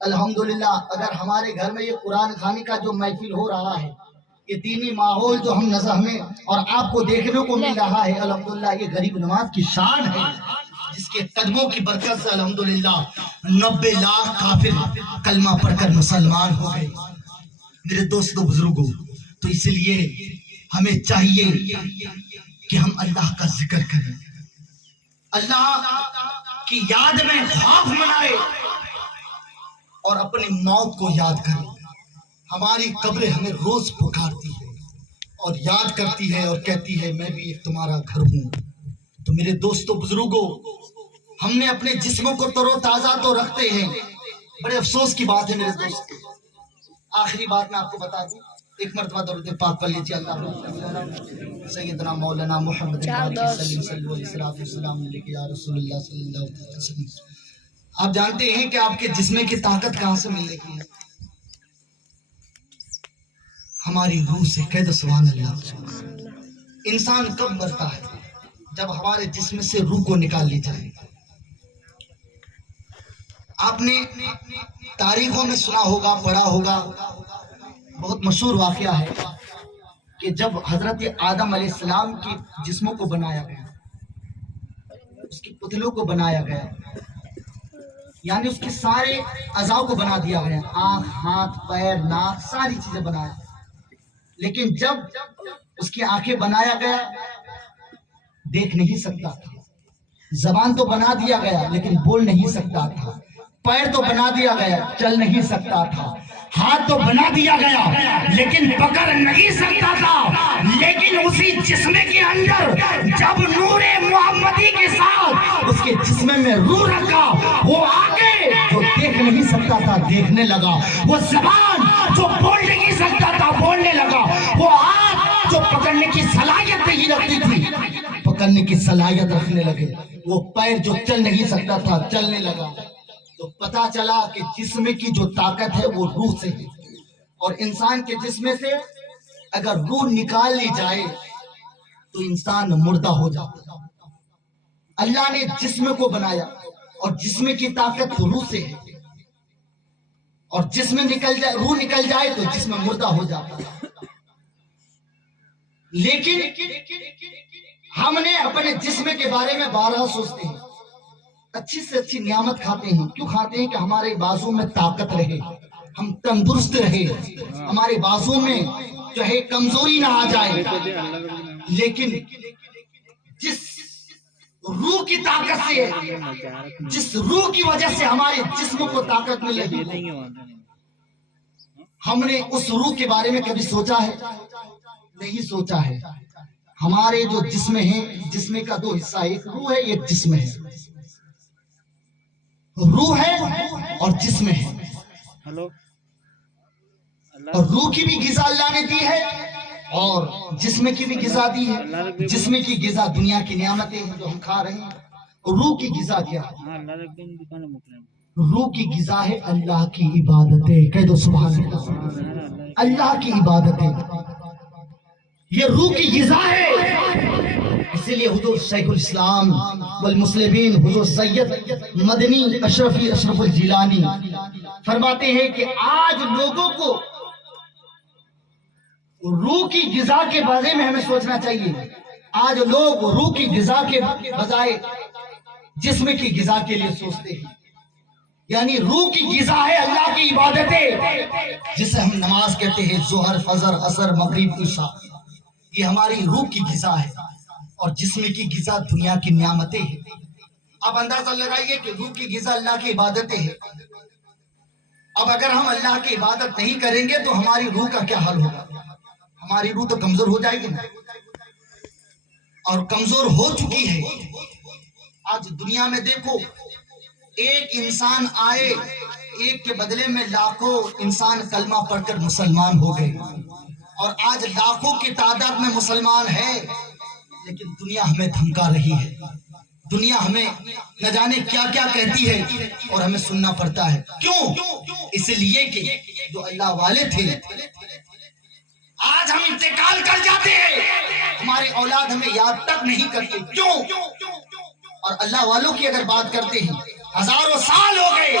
الحمدللہ اگر ہمارے گھر میں یہ قرآن خوانی کا جو محفل ہو رہا ہے، یہ دینی ماحول جو ہمیں اور آپ کو دیکھنے کو مل رہا ہے، الحمدللہ یہ غریب نواز کی شان ہے، جس کے قدموں کی برکت سے الحمدللہ 90 لاکھ کافر کلمہ پڑھ کر مسلمان ہو گئے. میرے دوستو بزرگوں، تو اس لیے ہمیں چاہیے کہ ہم اللہ کا ذکر کریں، اللہ کی یاد میں خوف منائے اور اپنی موت کو یاد کریں. ہماری قبر ہمیں روز پکارتی ہے اور یاد کرتی ہے اور کہتی ہے میں بھی ایک تمہارا گھر ہوں. تو میرے دوستو بزرگوں، ہم نے اپنے جسموں کو تر و تازہ تو رکھتے ہیں، بڑے افسوس کی بات ہے میرے دوست. آخری بات میں آپ کو بتا دوں، ایک مرتبہ درود پاک پڑھ لیجیے. اللہ سیدنا مولانا محمد صلی اللہ علیہ وسلم یا رسول اللہ صلی اللہ علیہ وسلم. آپ جانتے ہیں کہ آپ کے جسم کی طاقت کہاں سے ملنے کی ہے؟ ہماری روح سے. کہہ دو سبحان اللہ. انسان کب مرتا ہے؟ جب ہمارے جسم سے روح کو نکال لی جائے. آپ نے تاریخوں میں سنا ہوگا، پڑھا ہوگا، بہت مشہور واقعہ ہے کہ جب حضرت آدم علیہ السلام کی جسموں کو بنایا گیا، اس کی پتلوں کو بنایا گیا، یعنی اس کے سارے اعضاء کو بنا دیا گیا، آنکھ، ہاتھ، پیر، ناک، ساری چیزیں بنایا. لیکن جب اس کی آنکھیں بنایا گیا دیکھ نہیں سکتا تھا، زبان تو بنا دیا گیا لیکن بول نہیں سکتا تھا، پیر تو بنا دیا گیا چل نہیں سکتا تھا، ہاتھ تو بنا دیا گیا لیکن پکڑ نہیں سکتا تھا، لیکن اسی جسم کے اندر جب نور محمدی کے ساتھ اس کے جسم میں روح رکھا، وہ آگے جو دیکھ نہیں سکتا تھا دیکھنے لگا، وہ زبان جو بول نہیں سکتا تھا بولنے لگا، وہ ہاتھ جو پکڑنے کی صلاحیت نہیں رکھتی تھی پکڑنے کی صلاحیت رکھنے لگے، وہ پیر جو چل نہیں سکتا تھا چلنے لگا۔ تو پتا چلا کہ جسم کی جو طاقت ہے وہ روح سے ہے، اور انسان کے جسم سے اگر روح نکال لی جائے تو انسان مردہ ہو جاتا ہے۔ اللہ نے جسم کو بنایا اور جسم کی طاقت روح سے ہے، اور جسم روح نکل جائے تو جسم مردہ ہو جاتا ہے۔ لیکن ہم نے اپنے جسم کے بارے میں بارہا سوچتے ہیں، اچھی سے اچھی نعمت کھاتے ہیں، کیوں کھاتے ہیں؟ کہ ہمارے بازو میں طاقت رہے، ہم تندرست رہے، ہمارے بازو میں جو ہے کمزوری نہ آ جائے۔ لیکن جس روح کی طاقت سے، جس روح کی وجہ سے ہمارے جسم کو طاقت مل رہی، ہم نے اس روح کے بارے میں کبھی سوچا ہے؟ نہیں سوچا ہے۔ ہمارے جو جسم ہے، جسم کا دو حصہ ہے، ایک روح ہے ایک جسم ہے، روح ہے اور جسم ہے۔ اور روح کی بھی غذا اللہ نے دی ہے اور جسم کی بھی غذا دی ہے۔ جسم کی غذا دنیا کی نعمتیں ہیں جو ہم کھا رہے ہیں، اور روح کی غذا کیا ہے؟ روح کی غذا ہے اللہ کی عبادتیں۔ کہہ دو سبحان اللہ، اللہ کی عبادتیں، یہ روح کی غذا ہے۔ اسی لیے حضور شیخ الاسلام والمسلمین حضور سید مدنی اشرف الجیلانی فرماتے ہیں کہ آج لوگوں کو روح کی غذا کے بارے میں ہمیں سوچنا چاہیے۔ آج لوگ روح کی غذا کے بجائے جسم کی غذا کے لیے سوچتے ہیں، یعنی روح کی غذا ہے اللہ کی عبادتیں، جسے ہم نماز کہتے ہیں، ظہر، فجر، عصر، مغرب، عشاء، یہ ہماری روح کی غذا ہے، اور جسم کی غذا دنیا کی نعمتیں ہیں۔ اب اندازہ لگائیے کہ روح کی غذا اللہ کی عبادتیں ہیں۔ اب اگر ہم اللہ کی عبادت نہیں کریں گے تو ہماری روح کا کیا حال ہوگا؟ ہماری روح تو کمزور ہو جائے گی نا، اور کمزور ہو چکی ہے۔ آج دنیا میں دیکھو، ایک انسان آئے، ایک کے بدلے میں لاکھوں انسان کلمہ پڑھ کر مسلمان ہو گئے، اور آج لاکھوں کی تعداد میں مسلمان ہے، لیکن دنیا ہمیں دھمکا رہی ہے، دنیا ہمیں نہ جانے کیا کیا کہتی ہے، اور ہمیں سننا پڑتا ہے۔ کیوں؟ اس لیے کہ جو اللہ والے تھے آج ہم انتقال کر جاتے ہیں، ہمارے اولاد ہمیں یاد تک نہیں کرتے۔ کیوں؟ اور اللہ والوں کی اگر بات کرتے ہیں، ہزاروں سال ہو گئے،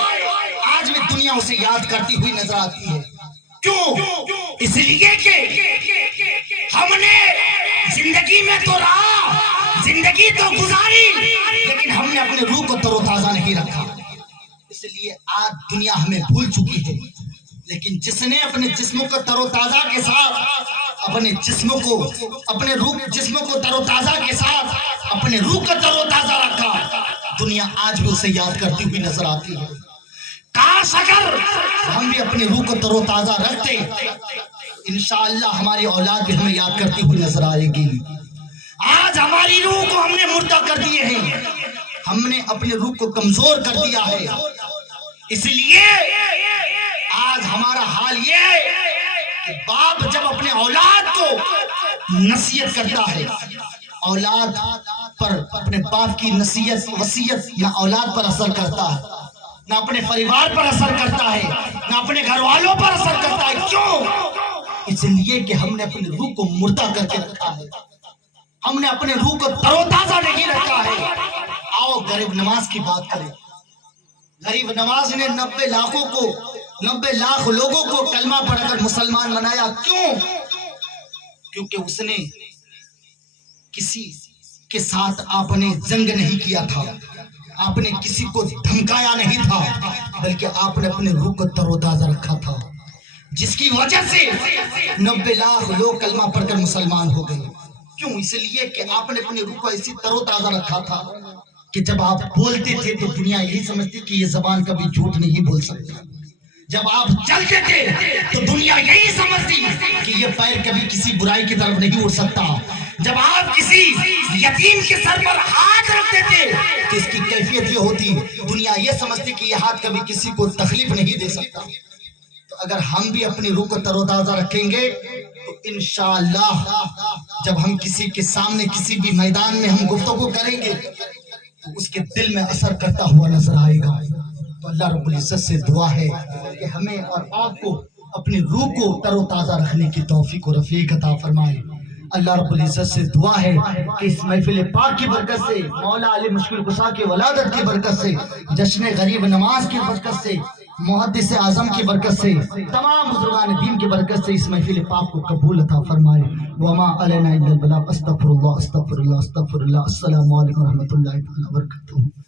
آج بھی دنیا اسے یاد کرتی ہوئی نظر آتی ہے۔ کیوں؟ اس لیے کہ ہم نے زندگی میں تو رہا، زندگی تو گزاری، لیکن ہم نے اپنے روح کو تر و تازہ نہیں رکھا، اس لیے آج دنیا ہمیں بھول چکی ہے۔ لیکن جس نے اپنے جسم کو تر و تازہ کے ساتھ، اپنے جسم کو، اپنے روح جسم کو تر و تازہ کے ساتھ اپنے روح کو تر و تازہ رکھا، دنیا آج بھی اسے یاد کرتی ہوئی نظر آتی ہے۔ کاش اگر ہم بھی اپنے روح کو تر و تازہ رکھتے، انشاءاللہ ہماری اولاد بھی ہمیں یاد کرتی ہوئی نظر آئے گی۔ آج ہماری روح کو ہم نے مردہ کر دیے ہیں، ہم نے اپنے روح کو کمزور کر دیا ہے، اس لیے آج ہمارا حال یہ ہے کہ باپ جب اپنے اولاد کو نصیحت کرتا ہے، اولاد پر اپنے باپ کی نصیحت وصیت نہ اولاد پر اثر کرتا ہے، نہ اپنے پریوار پر اثر کرتا ہے، نہ اپنے گھر والوں پر اثر کرتا ہے۔ کیوں؟ اس لیے کہ ہم نے اپنے روح کو مردہ کر کے رکھا ہے، ہم نے اپنے روح کو تر و تازہ نہیں رکھا ہے۔ آؤ غریب نواز کی بات کریں۔ غریب نواز نے 90 لاکھ لوگوں کو کلمہ پڑھ کر مسلمان بنایا۔ کیوں؟ کیونکہ اس نے کسی کے ساتھ آپ نے جنگ نہیں کیا تھا، آپ نے کسی کو دھمکایا نہیں تھا، بلکہ آپ نے اپنے روح کو تر و تازہ رکھا تھا، جس کی وجہ سے 90 لاکھ لوگ کلمہ پڑھ کر مسلمان ہو گئے۔ کیوں؟ اس لیے کہ آپ نے اپنے روح کو ایسی تر و تازہ رکھا تھا کہ جب آپ بولتے تھے تو دنیا یہی سمجھتی کہ یہ زبان کبھی جھوٹ نہیں بول سکتی، جب آپ چلتے تھے تو دنیا یہی سمجھتی کہ یہ پیر کبھی کسی برائی کی طرف نہیں اٹھ سکتا. جب آپ کسی یتیم کے سر پر ہاتھ رکھتے تھے تو اس کی کیفیت یہ ہوتی, دنیا یہ سمجھتی کہ یہ ہاتھ کبھی کسی کو تکلیف نہیں دے سکتا. تو اگر ہم بھی اپنی روح کو تر و تازہ رکھیں گے تو انشاءاللہ جب ہم کسی کے سامنے کسی بھی میدان میں ہم گفتگو کریں گے تو اس کے دل میں اثر کرتا ہوا نظر آئے گا. تو اللہ رب العزت سے دعا ہے کہ ہمیں اور آپ کو اپنی روح کو تر و تازہ رکھنے کی توفیق و رفیق عطا فرمائے. اللہ رب العزت سے دعا ہے کہ اس محفل پاک کی برکت سے, مولا علی مشکل کشا کی ولادت کی برکت سے, جشن غریب نماز کی برکت سے, محدث اعظم کی برکت سے, تمام بزرگان دین کی برکت سے اس محفل پاک کو قبول عطا فرمائے. وما علینا الا البلاغ. استغفر اللہ استغفر اللہ استغفر اللہ. السلام علیکم ورحمۃ اللہ وبرکاتہ.